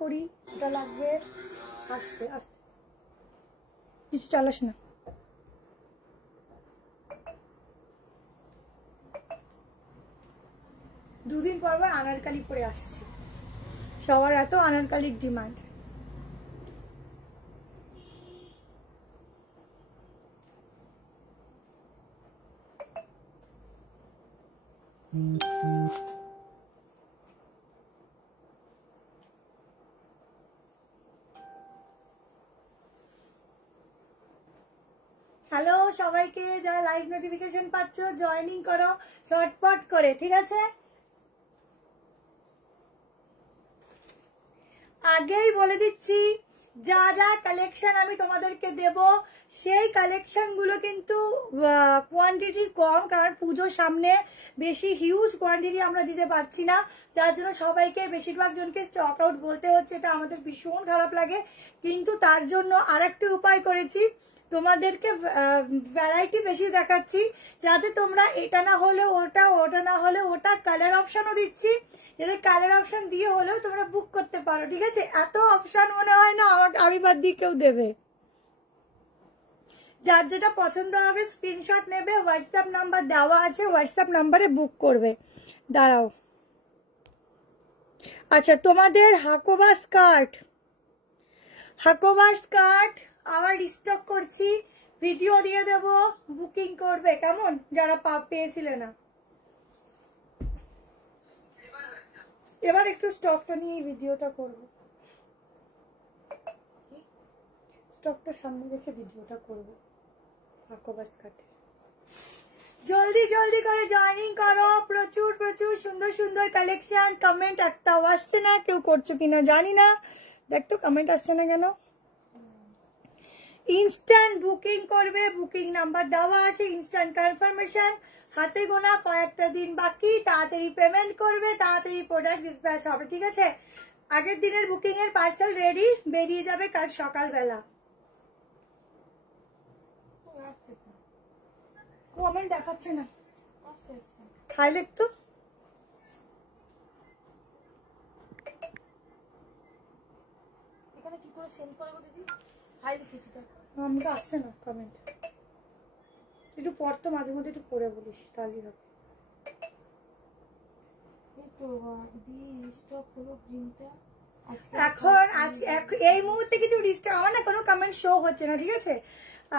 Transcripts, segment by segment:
করি, এটা লাগবে। আস্তে আস্তে কিছু চালাস না। দুদিন পর পর আনারকালি পরে আসছি, সবার এত আনারকালির ডিমান্ড। হ্যালো সবাইকে, যারা লাইভ নোটিফিকেশন পাচ্ছ জয়েনিং করো ঝটপট করে, ঠিক আছে? আগেই বলে দিচ্ছি, যা যা কালেকশন আমি তোমাদেরকে দেব সেই কালেকশন গুলো কিন্তু কোয়ান্টিটি কম, কারণ পুজোর সামনে বেশি হিউজ কোয়ান্টিটি আমরা দিতে পারছি না, যার জন্য সবাইকে বেশিরভাগ জনকে স্টক আউট বলতে হচ্ছে। এটা আমাদের ভীষণ খারাপ লাগে, কিন্তু তার জন্য আরেকটা উপায় করেছি, তোমাদেরকে ভ্যারাইটি বেশি দেখাচ্ছি, যাতে তোমরা এটা না হলে ওটা, ওটা না হলে ওটা, কালার অপশনও দিচ্ছি, যাতে কালার অপশন দিয়ে হলেও তোমরা বুক করতে পারো, ঠিক আছে? এত অপশন মনে হয় না আমাকে আমি বাদ দিয়ে কেউ দেবে। যার যেটা পছন্দ হবে স্ক্রিনশট নেবে, হোয়াটসঅ্যাপ নাম্বার দেওয়া আছে, হোয়াটসঅ্যাপ নাম্বারে বুক করবে। দাঁড়াও, আচ্ছা তোমাদের হাকোবা স্কার্ট, হাকোবার স্কার্ট আবার রিস্টক করছি, ভিডিও দিয়ে দেব, বুকিং করবে কেমন, যারা পেয়েছিলে না। এবার একটু স্টকটা নিয়ে ভিডিওটা করব, স্টকটা সামনে রেখে ভিডিওটা করব। হাকোবার স্কার্ট জলদি জলদি করে জয়েনিং করো, প্রচুর প্রচুর সুন্দর সুন্দর কালেকশন। কমেন্ট একটাও আসছে না, কেউ করছো কিনা জানি না, দেখতো কমেন্ট আসছে না কেন। ইনস্ট্যান্ট বুকিং করবে, বুকিং নাম্বার দেওয়া আছে, ইনস্ট্যান্ট কনফার্মেশন, হাতে গোনা কয়েকটা দিন বাকি, তাড়াতাড়ি পেমেন্ট করবে, তাড়াতাড়ি প্রোডাক্ট ডিসপ্যাচ হবে, ঠিক আছে? আগের দিনের বুকিং এর পার্সেল রেডি, বেরিয়ে যাবে কাল সকালবেলা। কমেন্ট দেখাচ্ছে না, খাইলে একটু এখানে কি করে সেন্ড করব দিদি? হাই লিখেছি তো, আমাকে আসছে না কমেন্ট। একটু পড়তো মাঝে মধ্যে, একটু পড়ে বলিস তাহলেই হবে। এই তো দিদি স্টক হলো গ্রিনটা এখন এই মুহূর্তে কিছু রিস্টক, আমার না কোনো কমেন্ট শো হচ্ছে না, ঠিক আছে?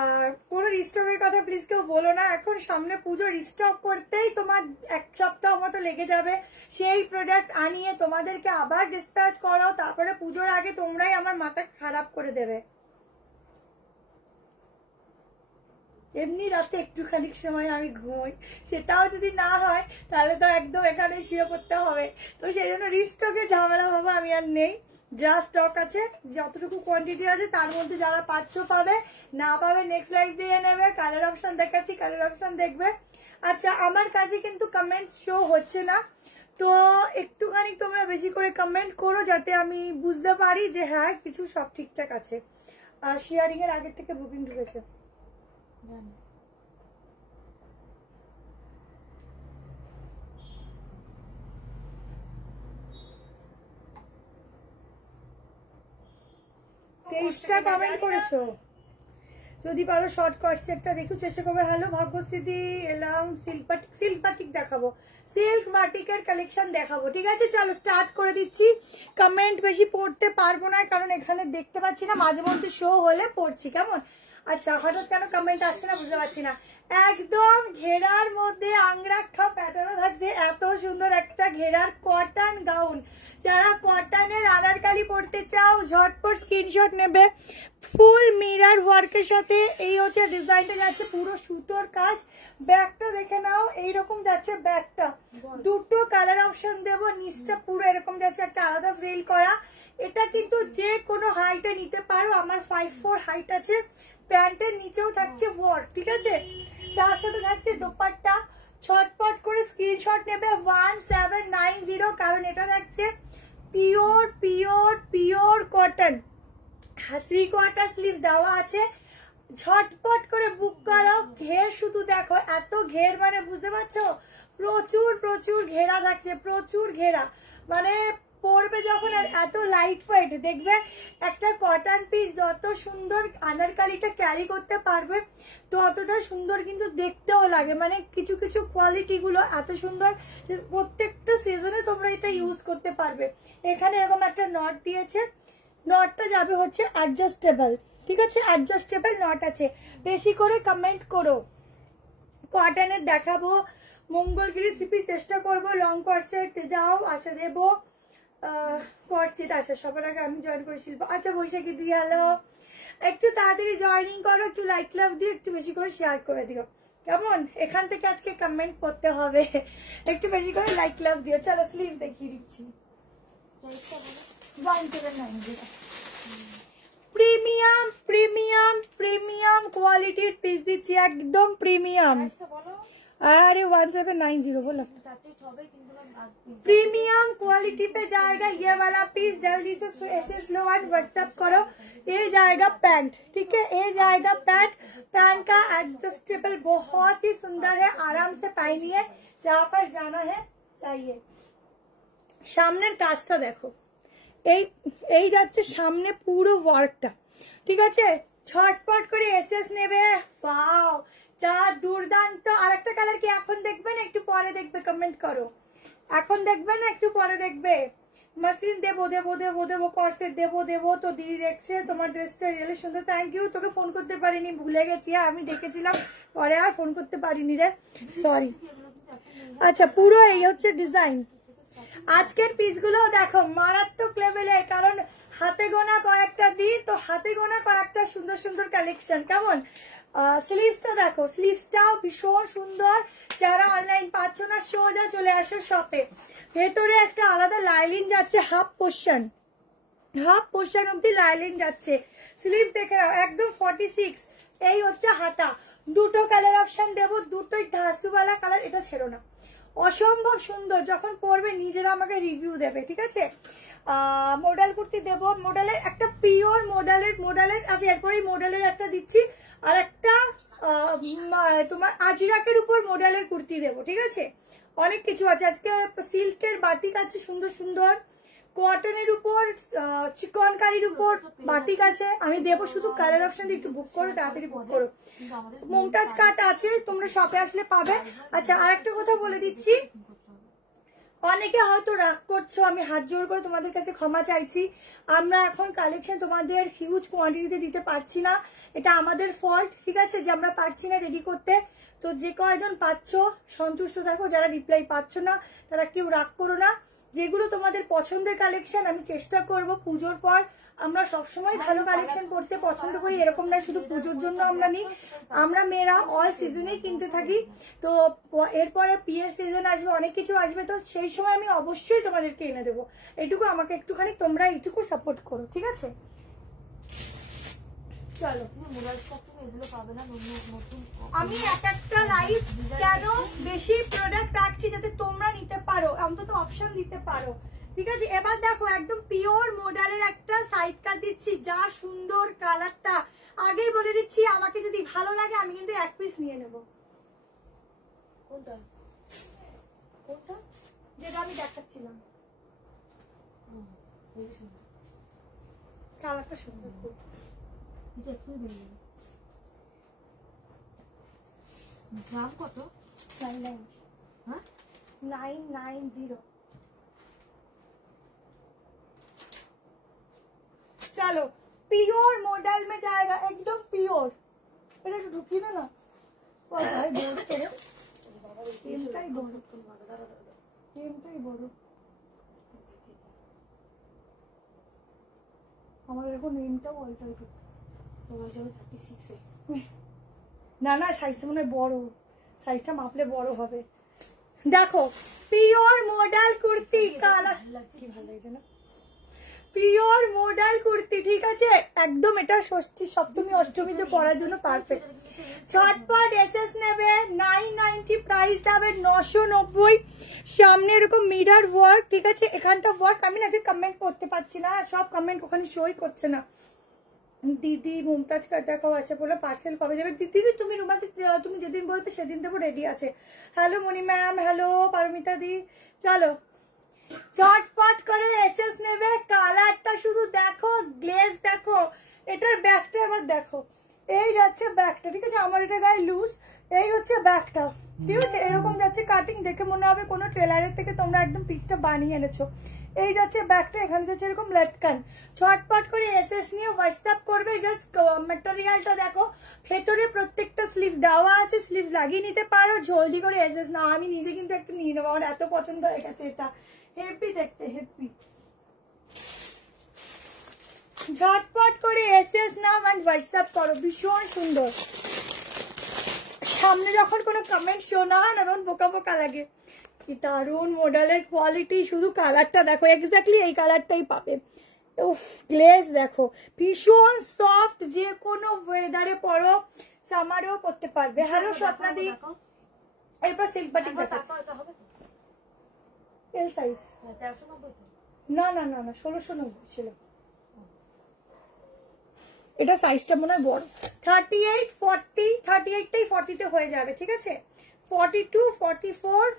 আর কোনো রিস্টকের কথা প্লিজ কেউ বলো না, এখন সামনে পুজো, রিস্টক করতেই তোমার 1 সপ্তাহ মতো লেগে যাবে, সেই প্রোডাক্ট আনিয়ে তোমাদেরকে আবার ডিসপ্যাচ করো, তারপরে পুজোর আগে তোমরাই আমার মাথা খারাপ করে দেবে। এমনি রাতে একটুখানি সময় আমি ঘুমোই, সেটাও যদি না হয় তাহলে তো একদম এখানে শুয়ে পড়তে হবে। তো সেই জন্য রিস্টকের ঝামেলা ভাবা আমি আর নেই, যা স্টক আছে, যতটুকু কোয়ান্টিটি আছে তার মধ্যে যারা পাচ্ছ পাবে, না পাবে নেক্সট লাইভ দিয়ে নেবে। কালার অপশন দেখাচ্ছি, কালার অপশন দেখবে। আচ্ছা, আমার কাছে কিন্তু কমেন্টস শো হচ্ছে না, তো একটুখানি তোমরা বেশি করে কমেন্ট করো, যাতে আমি বুঝতে পারি যে হ্যাঁ কিছু সব ঠিকঠাক আছে। আর শেয়ারিং এর আগের থেকে বুকিং ঢুকেছে। তেইশটা কমেন্ট করেছো, যদি পারো শর্ট কনসেপ্টটা দেখো, চেষ্টা করবে। হ্যালো ভাগ্যস্থিতি, এলাম সিল্ক বাটিক দেখাবো, সিল্ক বাটিকের কালেকশন দেখাবো, ঠিক আছে? চলো স্টার্ট করে দিচ্ছি। কমেন্ট বেশি পড়তে পারবো না, কারণ এখানে দেখতে পাচ্ছি না, মাঝে মধ্যে শো হলে পড়ছি, কেমন? আচ্ছা, হঠাৎ কেন কমেন্ট আসছে না বুঝতে পারছি না। একদম ঘেরার মধ্যে আংরাক্ষা প্যাটার্ন থাকছে, এত সুন্দর একটা ঘেরার কটন গাউন। যারা কটনের আনারকালি পড়তে চাও ঝটপট স্ক্রিনশট নেবে। ফুল মিরর ওয়ার্কের সাথে এই হচ্ছে ডিজাইনটা যাচ্ছে, পুরো সুতোর কাজ। ব্যাগটা দেখে নাও, এইরকম যাচ্ছে ব্যাগটা, দুটো কালার অপশন দেবো, নিচটা পুরো এরকম যাচ্ছে, একটা আলাদা ফ্রিল করা। এটা কিন্তু যে কোনো হাইটে নিতে পারো, আমার 5'4" হাইট আছে। প্যান্টের নিচেও থাকছে ওয়ার্ক, ঠিক আছে? তার সাথে থাকছে দোপাট্টা। ছটপট করে স্ক্রিনশট নেবে 1790, কারণ এটা থাকছে pure pure pure cotton, 3 quarter sleeve দেওয়া আছে। ঝটপট করে বুক করো। ঘের শুধু দেখো, এত ঘের, মানে বুঝতে পারছো, প্রচুর প্রচুর ঘেরা থাকছে, প্রচুর ঘেরা, মানে পরবে যখন আর এত লাইট ওয়েট, দেখবে একটা কটন পিস যত সুন্দর আনারকালিটা ক্যারি করতে পারবে ততটা সুন্দর কিন্তু দেখতেও লাগে। মানে কিছু কিছু কোয়ালিটি গুলো এত সুন্দর যে প্রত্যেকটা সিজনে তোমরা এটা ইউজ করতে পারবে। এখানে এরকম একটা নট দিয়েছে, নটটা যাবে হচ্ছে অ্যাডজাস্টেবল, ঠিক আছে, অ্যাডজাস্টেবল নট আছে। বেশি করে কমেন্ট করো, কটনের দেখাবো, মঙ্গলগিরি থ্রি চেষ্টা করবো, লং কর্সেট দাও, আচ্ছা দেবো, কর্সেট আছে সবার আগে আমি জয়েন করে শিল্প, আচ্ছা বৈশাখী দিয়ে হ্যালো, একটু তাড়াতাড়ি জয়েনিং করো, একটু লাইক লাভ দিও, একটু বেশি করে শেয়ার করে দিও, কেমন? এখান থেকে আজকে কমেন্ট করতে হবে, একটু বেশি করে লাইক লাভ দিও। চলো স্লিভ দেখিয়ে দিচ্ছি, প্রিমিয়াম প্রিমিয়াম প্রিমিয়াম কোয়ালিটির পিস দিচ্ছি, একদম প্রিমিয়াম। अरे 1790 बोला, प्रीमियम क्वालिटी पे जाएगा ये वाला पीस। जल्दी से एसएस लो और व्हाट्सएप करो। ये जाएगा पैंट, ठीक है, ये जाएगा पैंट। पैंट का एडजस्टेबल बहुत ही सुंदर है, आराम से पहनिए जहाँ पर जाना है चाहिए। सामने काजटा देखो, এই যাচ্ছে সামনে পুরো ওয়ার্কটা, ঠিক আছে, ছটপট করে এসএস নেবে। ওয়াও যা দুর্দান্ত। আরেকটা কালার কি এখন দেখবে না একটু পরে দেখবে? কমেন্ট করো, এখন দেখবে না একটু পরে দেখবে? मशीन দেবো দেবো দেবো দেবো, কর্সেট দেবো দেবো। তো দিদি দেখছে তোমার ড্রেসটা রিয়েলি সুন্দর, থ্যাংক ইউ। তোকে ফোন করতে পারিনি, ভুলে গেছি, আমি দেখেছিলাম, পরে আর ফোন করতে পারিনি রে, সরি। আচ্ছা পুরো এই হচ্ছে ডিজাইন। আজকের পিসগুলো দেখো মারাত্মক লেভেলের, কারণ হাতে গোনা কয়েকটা দিই, তো হাতে গোনা কয়েকটা সুন্দর সুন্দর কালেকশন। কেমন? স্লিভসটা দেখো, স্লিভসটাও ভীষণ সুন্দর। যারা অনলাইন পাচ্ছ না সোজা চলে আসো শপে। ভেতরে একটা আলাদা লাইলিন যাচ্ছে, হাফ পোর্শন অব্দি লাইলিন যাচ্ছে। স্লিভ দেখে নাও, একদম 46। এই হচ্ছে হাতা, দুটো কালার অপশন দেবো, দুটোই ধাসুওয়ালা কালার, এটা ছেড়ো না, অসম্ভব সুন্দর। যখন পরবে নিজেরা আমাকে রিভিউ দেবে, ঠিক আছে। মডেল কুর্তি দেবো, মডেলের একটা পিওর মডেলের আছে, এরপরেই মডেলের একটা দিচ্ছি, আর একটা তোমার আজরাকের উপর মডেলের কুর্তি দেবো, ঠিক আছে। অনেক কিছু আছে আজকে। সিল্কের বাটিক আছে সুন্দর সুন্দর, কটনের উপর চিকনকারির উপর বাটিক আছে, আমি দেবো। শুধু কালার অপশন দিয়ে একটু বুক করো, তাড়াতাড়ি বুক করো। মমতাজ কাট আছে, তোমরা শপে আসলে পাবে। আচ্ছা আর একটা কথা বলে দিচ্ছি, অনেকে হয়তো রাগ করছো, আমি হাত জোর করে তোমাদের কাছে ক্ষমা চাইছি। আমরা এখন কালেকশন তোমাদের হিউজ কোয়ান্টিটিতে দিতে পারছি না, এটা আমাদের ফল্ট, ঠিক আছে, যে আমরা পারছি না রেডি করতে। তো যে কয়জন পাচ্ছ সন্তুষ্ট থাকো, যারা রিপ্লাই পাচ্ছ না তারা কেউ রাগ করো না। যেগুলো তোমাদের পছন্দের কালেকশন আমি চেষ্টা করব পুজোর পর, আমরা সবসময় ভালো কালেকশন করতে পছন্দ করি, এরকম না শুধু পুজোর জন্য আমরা নিই, আমরা মেয়েরা অল সিজনেই কিনতে থাকি। তো এরপরে পিয়ের সিজন আসবে, অনেক কিছু আসবে, তো সেই সময় আমি অবশ্যই তোমাদেরকে এনে দেবো। এইটুকু আমাকে একটুখানি তোমরা এইটুকু সাপোর্ট করো, ঠিক আছে। চলো আমি এক একটা লাইভ কেন বেশি প্রোডাক্ট রাখছি, যাতে তোমরা নিতে পারো, অন্তত অপশন দিতে পারো, ঠিক আছে। এবার দেখো একদম পিওর মডেলের একটা সাইড কাট দিচ্ছি, যা সুন্দর কালারটা। আগেই বলে দিচ্ছি, আমাকে যদি ভালো লাগে আমি কিন্তু এক পিস নিয়ে নেব। কোনটা কোনটা যেটা আমি দেখাচ্ছিলাম, কালারটা সুন্দর খুব। দাম কত? 990। হ্যাঁ 990। चलो प्योर मॉडल में जाएगा, एकदम प्योर। এটা একটু ঢুকিয়ে না, ভাই বড় করে এমটাই বড়। আমার এখন নেমটাও অল্টার করতে, তোমার জন্য 36 হয়েছে। না না সাইজটা মনে হয় বড়, সাইজটা মাপলে বড় হবে। দেখো পিওর মডেল কুর্তি, কালার কি ভালো লাগছে না, পিওর মডেল কুর্তি, ঠিক আছে, একদম এটা ষষ্ঠী সপ্তমী অষ্টমীতে পরার জন্য পারফেক্ট। ছটপট এসএস নেবে, 990 প্রাইস যাবে 990। সামনে এরকম মিরর ওয়ার্ক, ঠিক আছে, এখানটা ওয়ার্ক। আমি না যে কমেন্ট করতে পারছি না, সব কমেন্ট ওখানে শোই করছে না। দিদি মুমতাজ কাটাকাও আসে বলে পার্সেল কবে যাবে? দিদি তুমি রুমাতে, তুমি যেদিন বলবে সেদিন দেবো, রেডি আছে। হ্যালো মনি ম্যাম, হ্যালো পারমিতা দি। চলো চটপট করে এসএস নেবে। কালারটা শুধু দেখো, গ্লেজ দেখো, এটার ব্যাকটা এবার দেখো। এই যাচ্ছে ব্যাকটা, ঠিক আছে, আমার এটা গায়ে লুজ, এই হচ্ছে ব্যাকটা, ঠিক আছে, এরকম যাচ্ছে কাটিং, দেখে মনে হবে কোনো ট্রেলারের থেকে তোমরা একদম পিসটা বানিয়ে এনেছো। এই যাচ্ছে ব্যাকটা, এখানে যাচ্ছে এরকম লটকান। ছটপট করে এসএস নিয়ে হোয়াটসঅ্যাপ করবে। জাস্ট ম্যাটেরিয়ালটা দেখো, ভেতরে প্রত্যেকটা স্লিভস দেওয়া আছে, স্লিভস লাগিয়ে নিতে পারো। জলদি করে এসএস নাও। আমি নিজে কিন্তু একটা নিয়ে নেবো, আমার এত পছন্দ হয়ে গেছে এটা, হেভি দেখতে, হেভি। ঝটপট করে এসএস নাও এন্ড হোয়াটসঅ্যাপ করো, ভীষণ সুন্দর। সামনে যখন কোনো কমেন্ট শোনা হয় না, তখন বোকা বোকা লাগে। কি দারুণ মডেলের কোয়ালিটি, শুধু কালারটা দেখো, এক্স্যাক্টলি এই কালারটাই পাবে। উফ, গ্লেজ দেখো, ভীষণ সফট, যে কোনো ওয়েদারে পরো, সামারেও পরতে পারবে। হ্যালো স্বপ্নাদি, এরপর সিল্ক বাটিক দেখাচ্ছি, এল সাইজ। না না না না, 1690 ছিল এটা, সাইজটা মনে হয় বড়। 38, 40, 38টাই 40তে হয়ে যাবে, ঠিক আছে। 42, 44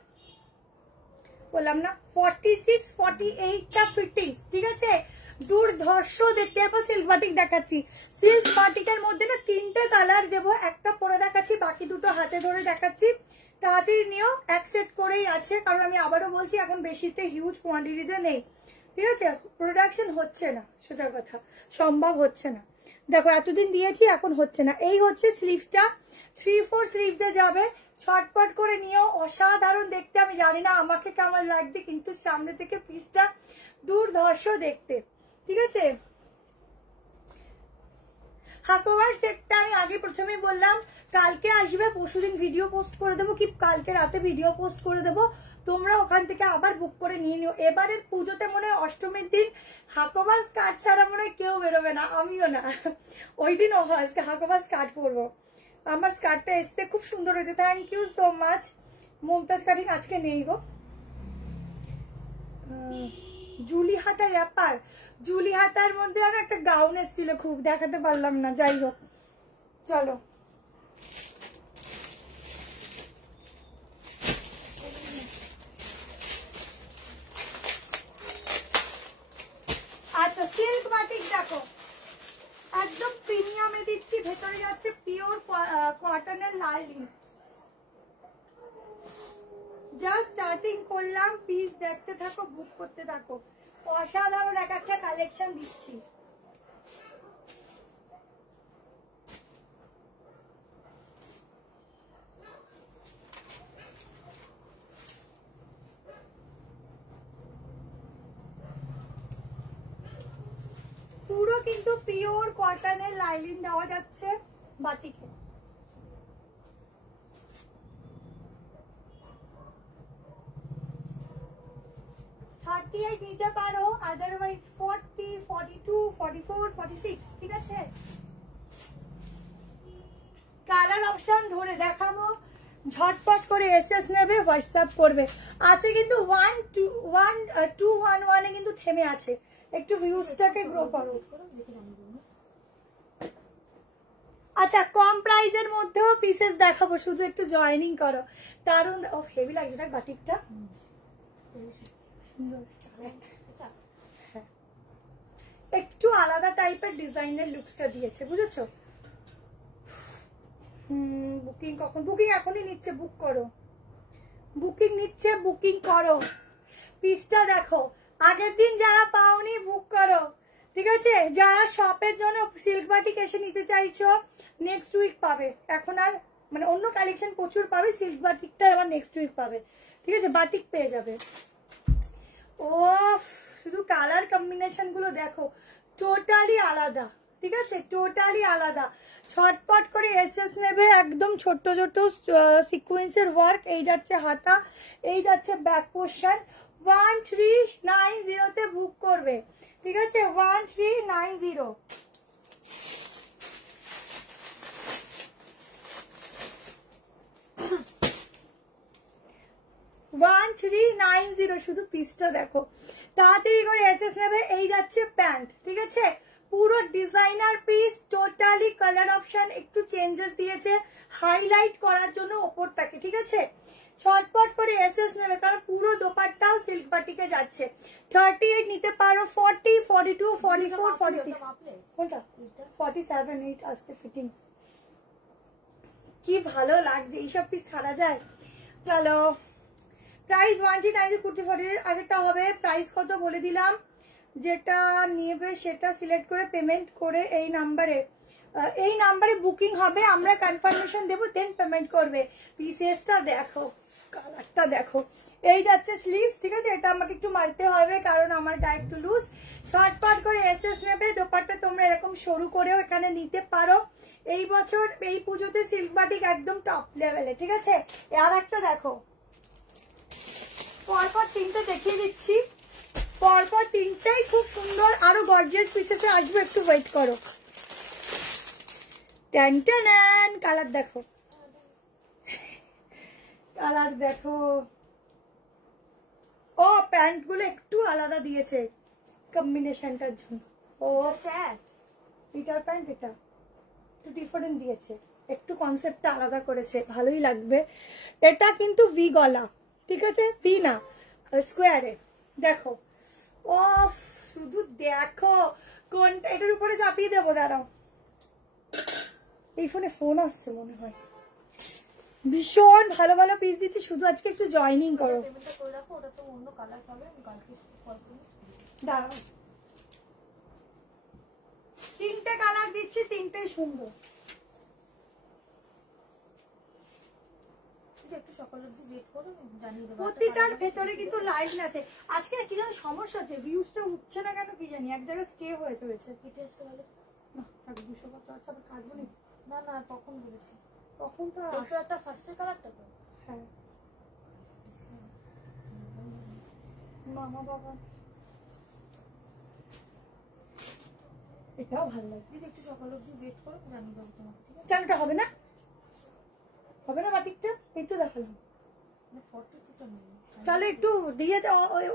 বললাম না, 46, 48টা ফিটিংস, ঠিক আছে। দুর্ধর্ষ দেখতে। এরপর সিল্ক বাটিক দেখাচ্ছি। সিল্ক বাটিকের মধ্যে না 3টে কালার দেবো, একটা পরে দেখাচ্ছি, বাকি দুটো হাতে ধরে দেখাচ্ছি। তাড়াতাড়ি নিও, এক সেট করেই আছে, কারণ আমি আবারও বলছি এখন বেশিতে হিউজ কোয়ান্টিটিতে নেই, ঠিক আছে, প্রোডাকশন হচ্ছে না, সোজা কথা, সম্ভব হচ্ছে না। দেখো এতদিন দিয়েছি, এখন হচ্ছে না। এই হচ্ছে স্লিভসটা, 3-4 স্লিভসে যাবে। ছটপট করে নিও, অসাধারণ দেখতে। আমি জানি না আমাকে কেমন লাগছে, কিন্তু সামনে থেকে পিসটা দুর্ধর্ষ দেখতে, ঠিক আছে। হাকোভার সেটটা আমি আগে প্রথমেই বললাম, কালকে আসবে, পরশুদিন ভিডিও পোস্ট করে দেবো, কি কালকে রাতে ভিডিও পোস্ট করে দেবো, তোমরা ওখান থেকে আবার বুক করে নিয়ে নিও। এবারের পুজোতে মনে হয় অষ্টমীর দিন হাকোভার স্কার্ট ছাড়া মনে হয় কেউ বেরোবে না, আমিও না, ওই দিন হাকোভার স্কার্ট পরবো। আমার স্কার্টটা এসছে, খুব সুন্দর হয়েছে, thank you so much. Mumtaz cutting আজকে নেই গো। জুলি হাতার ব্যাপার, জুলি হাতার মধ্যে আর একটা গাউন এসেছিল, খুব দেখাতে পারলাম না, যাই হোক চলো। আচ্ছা, সিল্ক বাটিক দেখো, একদম প্রিমিয়ামে দিচ্ছি, ভেতরে যাচ্ছে পিওর কটনের লাইনিং। জাস্ট স্টার্টিং করলাম, পিস দেখতে থাকো, বুক করতে থাকো, অসাধারণ এক একটা কালেকশন দিচ্ছি। পুরো কিন্তু পিওর কটনের লাইনিং দেওয়া যাচ্ছে বাটিকে। নিতে পারো, আদারওয়াইজ 40, 42, 44, 46, ঠিক আছে। কালার অপশন ধরে দেখাবো, ঝটপট করে এসএস নেবে, হোয়াটসঅ্যাপ করবে। আছে কিন্তু 1-2-1-1 কিন্তু থেমে আছে, একটু ভিউজটাকে গ্রো করো। আচ্ছা, কম প্রাইসের মধ্যেও পিসেস দেখাবো, শুধু একটু জয়েনিং করো। দারুণ, ও হেভি লাগছে না বাটিকটা, একটু আলাদা টাইপের ডিজাইনের লুকসটা দিয়েছে, বুঝেছো। বুকিং কখন? বুকিং এখনই নিচ্ছে, বুক করো, বুকিং নিচ্ছে, বুকিং করো। পিসটা দেখো, আগের দিন যারা পাওনি বুক করো, ঠিক আছে। যারা শপের জন্য সিল্ক বাটিক এসে নিতে চাইছো, নেক্সট উইক পাবে। এখন আর মানে অন্য কালেকশন প্রচুর পাবে, সিল্ক বাটিকটা এবার নেক্সট উইক পাবে, ঠিক আছে, বাটিক পেয়ে যাবে। ও শুধু কালার কম্বিনেশন গুলো দেখো, টোটালি আলাদা, ঠিক আছে, টোটালি আলাদা। ছটপট করে এসএস নেবে, একদম ছোট্ট ছোট্ট সিকোয়েন্সের ওয়ার্ক। এই যাচ্ছে হাতা, এই যাচ্ছে ব্যাক পোর্শন। 1390 তে বুক করবে, ঠিক আছে, 1390। 1390, শুধু পিসটা দেখো, তাড়াতাড়ি করে এসএস নেবে। এই যাচ্ছে প্যান্ট, ঠিক আছে, পুরো designer piece, totally colour option একটু চেঞ্জেস দিয়েছে হাইলাইট করার জন্য ওপরটাকে, ঠিক আছে। ছটপট করে এসএস নেবে, কারণ পুরো দোপাট্টাও সিল্ক বাটিকে যাচ্ছে। 38 নিতে পারো, 40, 42, 44, 46। কোনটা? 47, 8 আসছে ফিটিং। কি ভালো লাগছে, এইসব পিস ছাড়া যায়। চলো, প্রাইস 190 কুর্তি 40 আগেরটা হবে। প্রাইস কত বলে দিলাম, যেটা নেবে সেটা সিলেক্ট করে পেমেন্ট করে এই নাম্বারে বুকিং হবে, আমরা কনফার্মেশন দেবো, দেন পেমেন্ট করবে। পিসেসটা দেখো, কালারটা দেখো, এই যাচ্ছে স্লিভস, ঠিক আছে। এটা আমাকে একটু মারতে হবে কারণ আমার গায়ে একটু লুজ। শর্টকাট করে এসএস নেবে। দোপাট্টা তোমরা এরকম সরু করেও এখানে নিতে পারো। এই বছর এই পুজোতে সিল্ক বাটিক একদম টপ লেভেলে, ঠিক আছে। আর একটা দেখো, পরপর তিনটে দেখিয়ে দিচ্ছি, পরপর তিনটাই খুব সুন্দর, আরো গর্জিয়াস পিসেসে আসবে, একটু ওয়েট করো। টান কালার দেখো, কালার দেখো। ও প্যান্ট গুলো একটু আলাদা দিয়েছে কম্বিনেশনটার জন্য। ও পিটার প্যান্ট, এটা একটু ডিফারেন্ট দিয়েছে, একটু কনসেপ্টটা আলাদা করেছে, ভালোই লাগবে। এটা কিন্তু ভি গলা, ঠিক আছে, ভি না স্কোয়ারে। দেখো, ও শুধু দেখো কোনটা, এটার উপরে চাপিয়ে দেবো, দাঁড়াও। এই ফোনে ফোন আসছে মনে হয়। ভীষণ ভালো ভালো পিস দিচ্ছি, শুধু আজকে একটু জয়েনিং করো। দাঁড়াও, তিনটে কালার দিচ্ছি, তিনটেই সুন্দর। প্রতিটার ভেতরে কিন্তু লাইন আছে। আজকে কি যেন সমস্যা হচ্ছে, ভিউজটা উঠছে না কেন কি জানি, এক জায়গায় স্টে হয়ে রয়েছে। না 200 কত আছে, আবার কাটবো না। না তখন বলেছি, তখন তো একটা ফার্স্টের কালারটা তো। হ্যাঁ, মামা বাবা এটাও ভালো লাগে। দিদি একটু সকাল অবধি ওয়েট করো, জানিয়ে দেবো তোমাকে, ঠিক আছে। কেনটা হবে না, হবে না বাটিকটা, এই তো দেখালাম। তাহলে একটু দিয়ে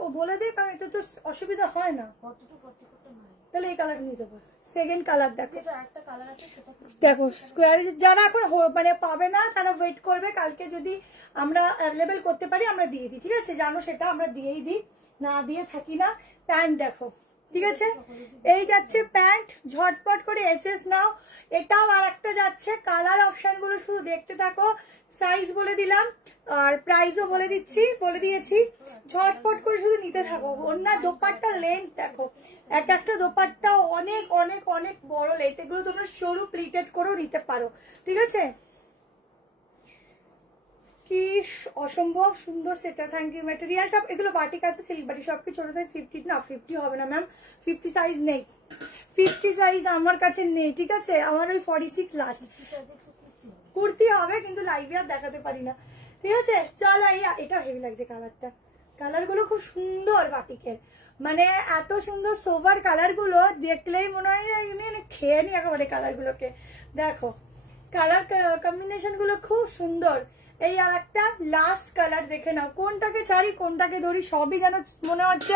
ও বলে দে, কারণ এটা তো অসুবিধা হয় না। 42, 44টা নাই, তাহলে এই কালার নিতে পারো। সেকেন্ড কালার দেখো, এটা একটা কালার আছে, সেটা দেখো স্কোয়ার। যারা এখন মানে পাবে না তারা ওয়েট করবে, কালকে যদি আমরা অ্যাভেলেবেল করতে পারি আমরা দিয়ে দিই, ঠিক আছে। জানো সেটা আমরা দিয়েই দিই, না দিয়ে থাকি না। প্যান্ট দেখো, ঠিক আছে, এই যাচ্ছে প্যান্ট, ঝটপট করে এসএস নাও। এটাও আর একটা যাচ্ছে, কালার অপশন গুলো শুধু দেখতে থাকো। সাইজ বলে দিলাম আর প্রাইসও বলে দিয়েছি, ঝটপট করে শুধু নিতে থাকো। অন্য দোপাট্টা লেন্থ দেখো, এক একটা দোপাট্টা অনেক অনেক অনেক বড় লেন্থ, এগুলো তোমরা সরু প্লিটেড করেও নিতে পারো, ঠিক আছে। কি অসম্ভব সুন্দর সেটা, থ্যাংক ইউ। ম্যাটেরিয়ালটা এগুলো বাটিক আছে, সিল্ক বাটিক, সবকিছু ছোট সাইজ 50 না, 50 হবে না ম্যাম, 50 সাইজ নেই, 50 সাইজ আমার কাছে নেই, ঠিক আছে। আমার ওই 46 লাস্ট কুর্তি হবে, কিন্তু লাইভে আর দেখাতে পারি না, ঠিক আছে। চলো, এটা হেভি লাগছে কালারটা, কালার গুলো খুব সুন্দর বাটিকের, মানে এত সুন্দর সোভার কালার গুলো দেখলেই মনে হয় খেয়ে নি একেবারে কালার গুলোকে। দেখো কালার কম্বিনেশন গুলো খুব সুন্দর। এই আর একটা লাস্ট কালার দেখে নাও, কোনটাকে ছাড়ি কোনটাকে ধরি, সবই যেন মনে হচ্ছে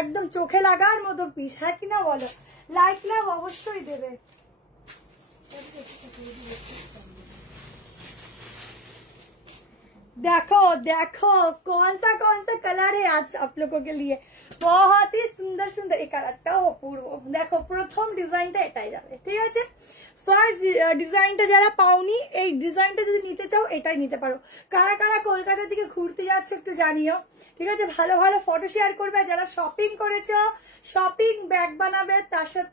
একদম চোখে লাগার মতো পিস, হ্যাঁ কিনা বলো। লাইক লাভ অবশ্যই দেবে। देखो देखो कौन सा कलर है आज आप लोगों के लिए, बहुत ही सुंदर सुंदर। এই কালারটাও অপূর্ব, দেখো প্রথম ডিজাইনটা এটাই যাবে, ঠিক আছে। ফার্স্ট ডিজাইনটা যারা পাওনি, এই ডিজাইনটা যদি নিতে চাও এটাই নিতে পারো। কারা কারা কলকাতা থেকে ঘুরতে যাচ্ছে একটু জানিও, ঠিক আছে। ভালো ভালো ফটো শেয়ার করবে, যারা শপিং করেছো, শপিং ব্যাগ বানাবে,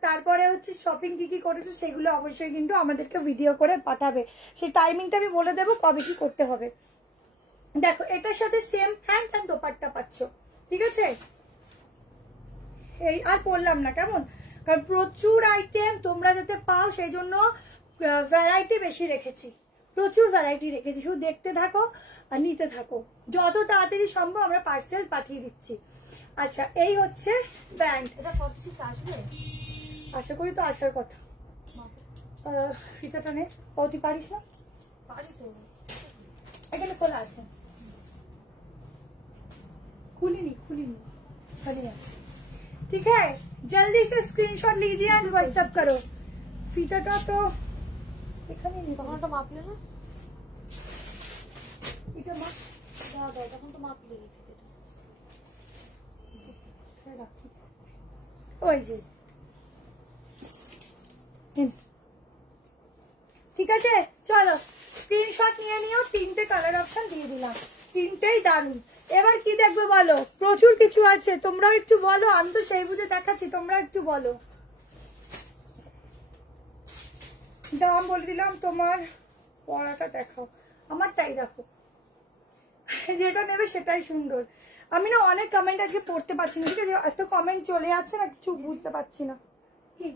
তারপরে হচ্ছে শপিং কি কি করেছো সেগুলো অবশ্যই কিন্তু আমাদেরকে ভিডিও করে পাঠাবে, সেই টাইমিংটা আমি বলে দেবো কবে কি করতে হবে। দেখো এটার সাথে সেম প্যান্ট এন্ড দোপাট্টা পাচ্ছ, ঠিক আছে। এই আর পরলাম না, কেমন, কারণ প্রচুর আইটেম তোমরা যাতে পাও সেই জন্য ভ্যারাইটি বেশি রেখেছি, প্রচুর ভ্যারাইটি রেখেছি। শুধু দেখতে থাকো আর নিতে থাকো, যত তাড়াতাড়ি সম্ভব আমরা পার্সেল পাঠিয়ে দিচ্ছি। আচ্ছা, এই হচ্ছে প্যান্ট, এটা 46 আসবে, আশা করি তো আসার কথা। ফিতাটা নে, তুই পারিস না? পারি তো, এখানে খোলা আছে, खुली नहीं बढ़िया, ठीक है। जल्दी से स्क्रीनशॉट लीजिए एंड व्हाट्सएप करो। फीता का तो এখানে নেই, তখনটা মাপলে না, এটা মাপ দাও তখন তো মাপ লেগেছে যেটা। ওই যে ঠিক আছে, চলো স্ক্রিনশট নিয়ে নিও। 3টে কালার অপশন দিয়ে দিলাম, 3টেই দারুন। এবার কি দেখবে বলো? প্রচুর কিছু আছে, তোমরাও একটু বলো। আমি তো সেই বুঝে দেখাচ্ছি, তোমরা একটু বলো। দাম বলে দিলাম, তোমার পড়াটা দেখাও, আমারটাই দেখো। যেটা নেবে সেটাই সুন্দর। আমি না অনেক কমেন্ট আজকে পড়তে পারছি না, ঠিক আছে? এত কমেন্ট চলে যাচ্ছে না, কিছু বুঝতে পারছি না। কি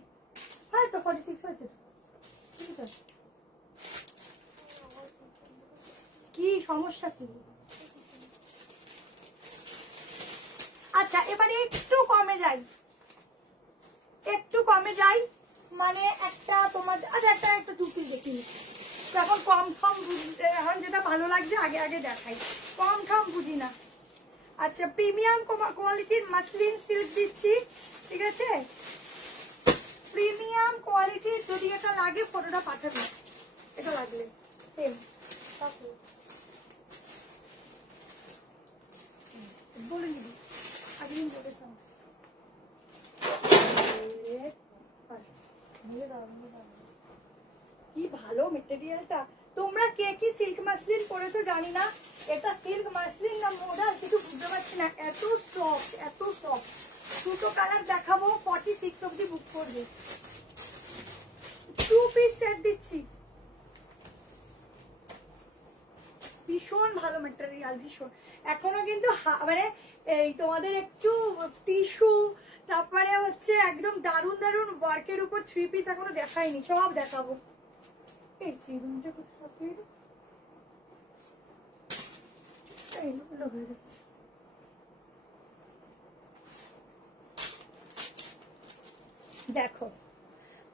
হ্যাঁ তো 46 হয়েছে তো, ঠিক আছে। কি সমস্যা কি? আচ্ছা এবারে একটু কমে যাই, একটু কমে যাই, মানে একটা তোমার আচ্ছা একটা একটা 2 পিস দেখি এখন। কম ঠম বুঝতে এখন যেটা ভালো লাগছে আগে আগে দেখাই, কম ঠম বুঝি না। আচ্ছা প্রিমিয়াম কোয়ালিটির মাসলিন সিল্ক দিচ্ছি, ঠিক আছে? প্রিমিয়াম কোয়ালিটির যদি এটা লাগে ফটোটা পাঠাবে, এটা লাগলে সেম বলে নিবি, আগেদিন বলেছিলাম। কি ভালো মেটেরিয়ালটা। তোমরা কে কি সিল্ক মাসলিন পরেছো জানি না, এটা সিল্ক মাসলিন না মোডাল কিছু বুঝতে পারছি না। এত সফট, এত সফট। 2টো কালার দেখাবো, 46 অব্দি বুক করবে। 2 পিস সেট দিচ্ছি, ভীষণ ভালো মেটেরিয়াল, ভীষণ। এখনো কিন্তু মানে এই তোমাদের একটু টিস্যু, তারপরে হচ্ছে একদম দারুন দারুন ওয়ার্কের উপর 3 পিস এখনো দেখাইনি, সব দেখাবো। এই চিরুনটা কোথায় দেখো,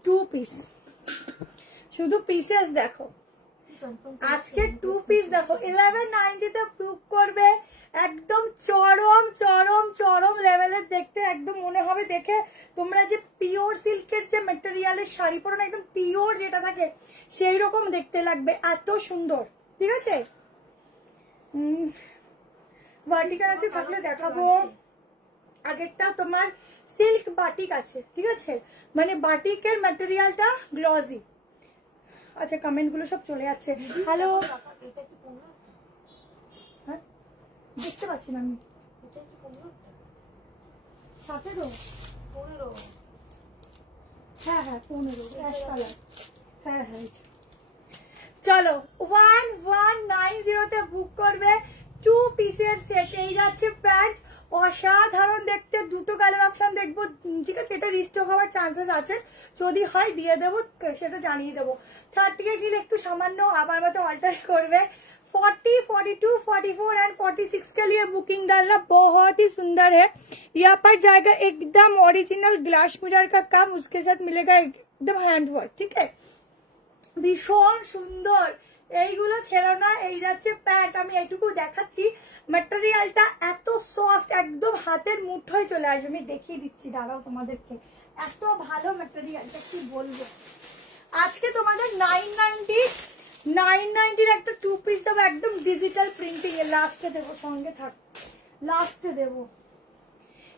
2 পিস, শুধু পিসেস দেখো। আজকে 2 পিস দেখো 1190 তে বুক করবে। একদম চরম চরম চরম লেভেলের দেখতে, একদম মনে হবে দেখে তোমরা যে পিওর সিল্কের যে মেটেরিয়ালের শাড়ি পরো না, একদম পিওর যেটা থাকে সেই রকম দেখতে লাগবে, এত সুন্দর, ঠিক আছে? ভার্টিকাল আছে থাকলে দেখাবো। আগেরটা তোমার সিল্ক বাটিক আছে, ঠিক আছে? মানে বাটিকের ম্যাটেরিয়ালটা গ্লসি। আচ্ছা কমেন্ট গুলো সব চলে যাচ্ছে। হ্যালো, হ্যাঁ দেখতে পাচ্ছি না আমি। 17 হ্যাঁ হ্যাঁ 15 অ্যাশ কালার। হ্যাঁ হ্যাঁ চলো 1190 তে বুক করবে। 2 পিসের সেট। এই যাচ্ছে প্যান্ট, অসাধারণ দেখতে। 2টো কালার অপশন দেখবো, ঠিক আছে? এটা রিস্টক হওয়ার চান্সেস আছে, যদি হয় দিয়ে দেবো, সেটা জানিয়ে দেবো। 38 নিলে একটু সামান্য আমার মতো অল্টার করবে। 40, 42, 44 एंड 46 के लिए बुकिंग डालना बहुत ही सुंदर है। यहाँ पर जाएगा एकदम ओरिजिनल ग्लास मिरर का काम, उसके साथ मिलेगा एकदम हैंडवर्क, ठीक है? ভীষণ সুন্দর। এইগুলো ছেড়ো না। এই যাচ্ছে প্যান্ট, আমি এইটুকু দেখাচ্ছি। ম্যাটেরিয়ালটা এত সফট, একদম হাতের মুঠোয় চলে আসবে। আমি দেখিয়ে দিচ্ছি, দাঁড়াও তোমাদেরকে। এত ভালো ম্যাটেরিয়ালটা কি বলবো। আজকে তোমাদের 990 একটা 2 পিস দেবো, একদম ডিজিটাল প্রিন্টিং এ। লাস্টে দেবো, সঙ্গে থাক, লাস্টে দেবো।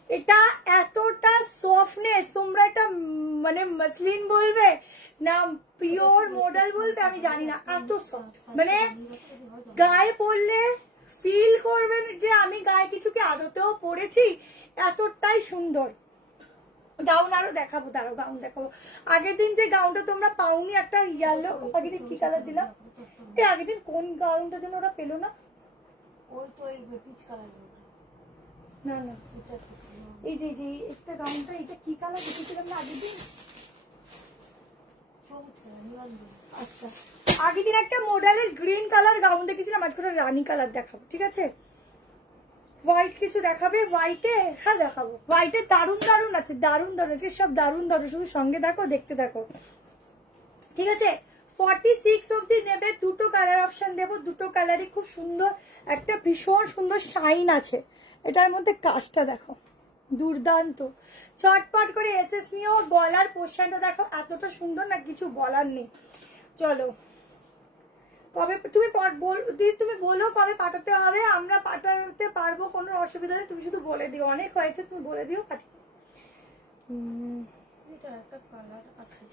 এটা এতটা সফটনেস, তোমরা এটা মানে মসলিন বলবে না পিওর মডেল বলবে আমি জানি না, এত সফট। মানে গায়ে পরলে ফিল করবেন যে আমি গায়ে কিছু কি আদতেও পরেছি, এতটাই সুন্দর। গাউন আরো দেখাবো, দাঁড়াও গাউন দেখাবো। আগের দিন যে গাউনটা তোমরা পাওনি, একটা ইয়েলো, আগের দিন কি কালার দিলাম? এই আগের দিন কোন গাউনটা যেন ওরা পেলো না? ওই তো এই পিচ কালার না না এই যে যে একটা গাউনটা, এটা কি কালার দেখেছিলাম না আগের দিন? আচ্ছা আগের দিন একটা মডেলের গ্রিন কালার গাউন দেখেছিলাম, আজকে রানী কালার দেখাবো, ঠিক আছে? হোয়াইট কিছু দেখাবে? হোয়াইটে হ্যাঁ দেখাবো। হোয়াইটে দারুন দারুন আছে, দারুন দারুন আছে, সব দারুন দারুন। শুধু সঙ্গে দেখো, দেখতে থাকো, ঠিক আছে? 46 অব্দি নেবে। 2টো কালার অপশন দেবো, 2টো কালারই খুব সুন্দর। একটা ভীষণ সুন্দর শাইন আছে এটার মধ্যে, কাজটা দেখো দুর্দান্ত। চটপট করে এসএস নিও। গলার পোর্শনটা দেখো এতটা সুন্দর না, কিছু বলার নেই। চলো কবে তুমি বলো কবে পাঠাতে হবে, আমরা পাঠাতে পারবো, কোনো অসুবিধা নেই, তুমি শুধু বলে দিও। অনেক হয়েছে, তুমি বলে দিও পাঠিয়ে।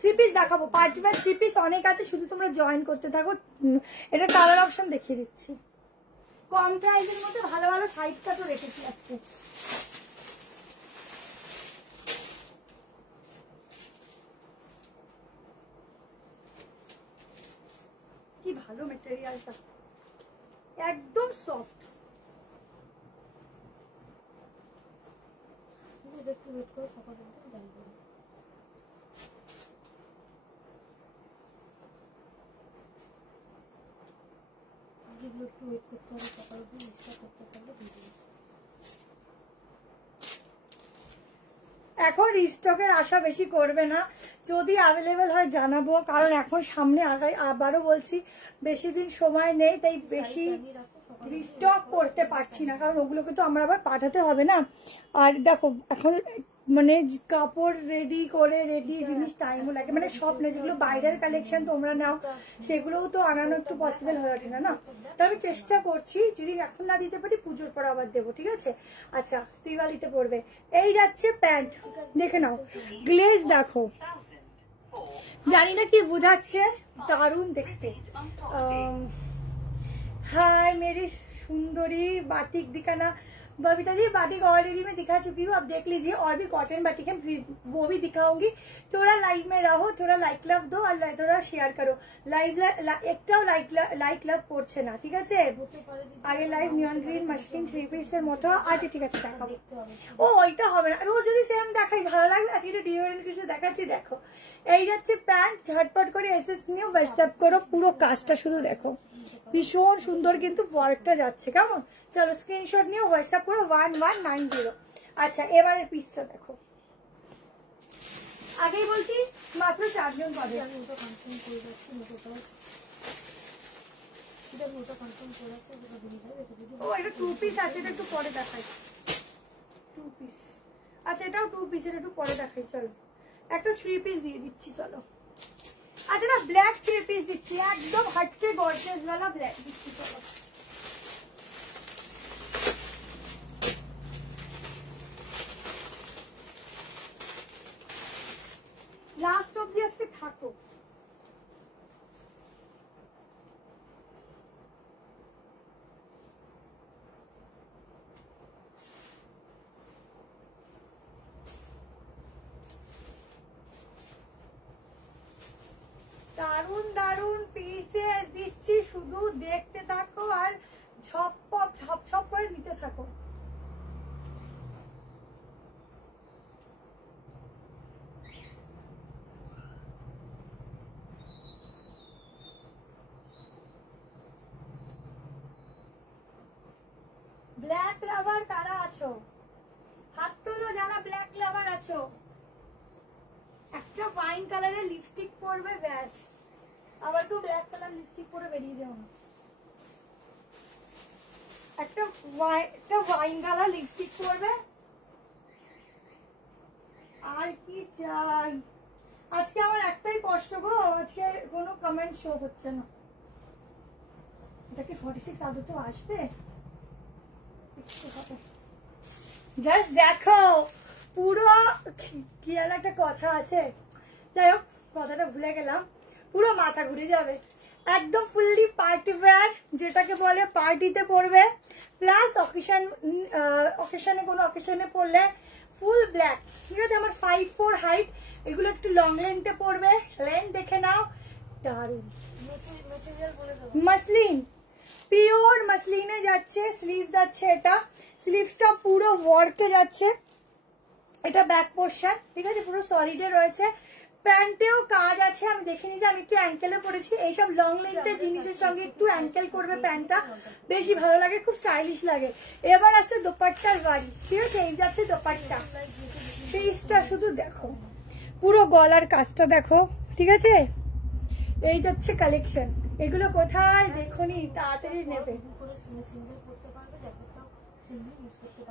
3 পিস দেখাবো, 5 বা 3 পিস অনেক আছে, শুধু তোমরা জয়েন করতে থাকো। এটা কালার অপশন দেখিয়ে দিচ্ছি। কম প্রাইসের মধ্যে ভালো ভালো সাইজ কাটও রেখেছি আজকে। কি ভালো মেটেরিয়ালটা, একদম সফট। একটু ওয়েট করে সকাল পর্যন্ত জানবো। যেগুলো একটু ওয়েট করতে হবে, সকাল অবধি চেষ্টা করতে পারলে দিয়ে দেবো। এখন রিস্টকের আশা বেশি করবে না, যদি অ্যাভেলেবেল হয় জানাবো, কারণ এখন সামনে আবারও বলছি বেশি দিন সময় নেই, তাই বেশি রিস্টক করতে পারছি না, কারণ ওগুলোকে তো আমার আবার পাঠাতে হবে না। আর দেখো এখন মানে কাপড় রেডি জিনিস টাইমও লাগে, মানে সব না, যেগুলো বাইরের কালেকশন তোমরা নাও সেগুলোও তো আনানো একটু পসিবল হয়ে ওঠে না। তো আমি চেষ্টা করছি, যদি এখন না দিতে পারি পুজোর পর আবার দেবো, ঠিক আছে? আচ্ছা, দিওয়ালিতে পড়বে। এই যাচ্ছে প্যান্ট, দেখে নাও, গ্লেজ দেখো, জানি না কি বোঝাচ্ছে, দারুণ দেখতে। हाय मेरी सुंदरी बाटिक दिखाना। बबीता जी बाटिक ऑलरेडी मैं दिखा चुकी हूँ, अब देख लीजिए और भी कॉटन बाटिक है, वो भी दिखाऊंगी। थोड़ा लाइव में रहो, थोड़ा लाइक लव दो और थोड़ा शेयर करो। लाइव एकटाও লাইক লাভ করছে না, ঠিক আছে? আগে লাইভ নিয়ন গ্রিন মাস্কিন 3 পিসের মতো আছে, ঠিক আছে দেখাবো। ও ওইটা হবে না, রোজ যদি সেম দেখাই ভালো লাগবে, আজকে একটু ডিফারেন্ট কিছু দেখাচ্ছি। দেখো এই যাচ্ছে প্যান্ট, ঝটপট করে এসএস নিয়ে হোয়াটসঅ্যাপ করো, পুরো কাজটা শুধু দেখো, ভীষণ সুন্দর কিন্তু ওয়ার্কটা যাচ্ছে, কেমন? চলো স্ক্রিনশট নিয়ে হোয়াটসঅ্যাপ করো 1190। আচ্ছা এবারের পিসটা দেখো, আগেই বলছি মাত্র 4 জন পাবে। আমি ওটা কনফার্ম করে যাচ্ছি, ওটা কনফার্ম করে আছে, ওটা বলে দাও। এটা যদি ও এটা 2 পিস আছে, এটা একটু পরে দেখাই। 2 পিস, আচ্ছা এটাও 2 পিস, এটা একটু পরে দেখাই। চলো একটা 3 পিস দিয়ে দিচ্ছি, চলো। আচ্ছা না, ব্ল্যাক 3 পিস দিচ্ছি, একদম হটকে গর্জিয়াস वाला ব্ল্যাক দিচ্ছি। চলো লাস্ট অবধি আজকে থাকো। দারুন দারুন পিসেস দিচ্ছি, শুধু দেখতে থাকো আর ঝপ করে নিতে থাকো। ব্ল্যাক লাভার কারা আছো? হাত তোলো যারা ব্ল্যাক লাভার আছো। একটা ওয়াইন কালারের লিপস্টিক পরবে, ব্যাস, আবার তো ব্ল্যাক কালার লিপস্টিক পরে বেরিয়ে যাও না। একটা ওয়াইন কালার লিপস্টিক পরবে, আর কি চাই? আজকে আমার একটাই কষ্ট গো, আজকে কোনো কমেন্ট শো হচ্ছে না। এটা কি 46 আদৌ তো আসবে? জাস্ট দেখো পুরো, কি আর একটা কথা আছে, যাই হোক কথাটা ভুলে গেলাম, পুরো মাথা ঘুরে যাবে। একদম ফুললি পার্টি ওয়্যার, যেটাকে বলে পার্টিতে পরবে, প্লাস অকেশনে কোনো অকেশনে পরলে ফুল ব্ল্যাক, ঠিক আছে? আমার 5'4" হাইট, এগুলো একটু লং লেন্থে পরবে, লেন্থ দেখে নাও, দারুন। মসলিন, পিওর মসলিনে যাচ্ছে, স্লিভ যাচ্ছে, এটা স্লিভসটা পুরো ওয়ার্কে যাচ্ছে, এটা ব্যাক পোর্শন, ঠিক আছে? পুরো সলিডে রয়েছে, প্যান্টেও কাজ আছে। আমি দেখে নিয়েছি, আমি একটু অ্যাঙ্কেলে পরেছি, এইসব লং লেন্থের জিনিসের সঙ্গে একটু অ্যাঙ্কেল করবে প্যান্টটা, বেশি ভালো লাগে, খুব স্টাইলিশ লাগে। এবার আসছে দোপাট্টার বাড়ি, ঠিক আছে? এই যাচ্ছে দোপাট্টা, পিসটা শুধু দেখো, পুরো গলার কাজটা দেখো, ঠিক আছে? এই যাচ্ছে কালেকশন, এগুলো কোথায় দেখোনি, তাড়াতাড়ি নেবে।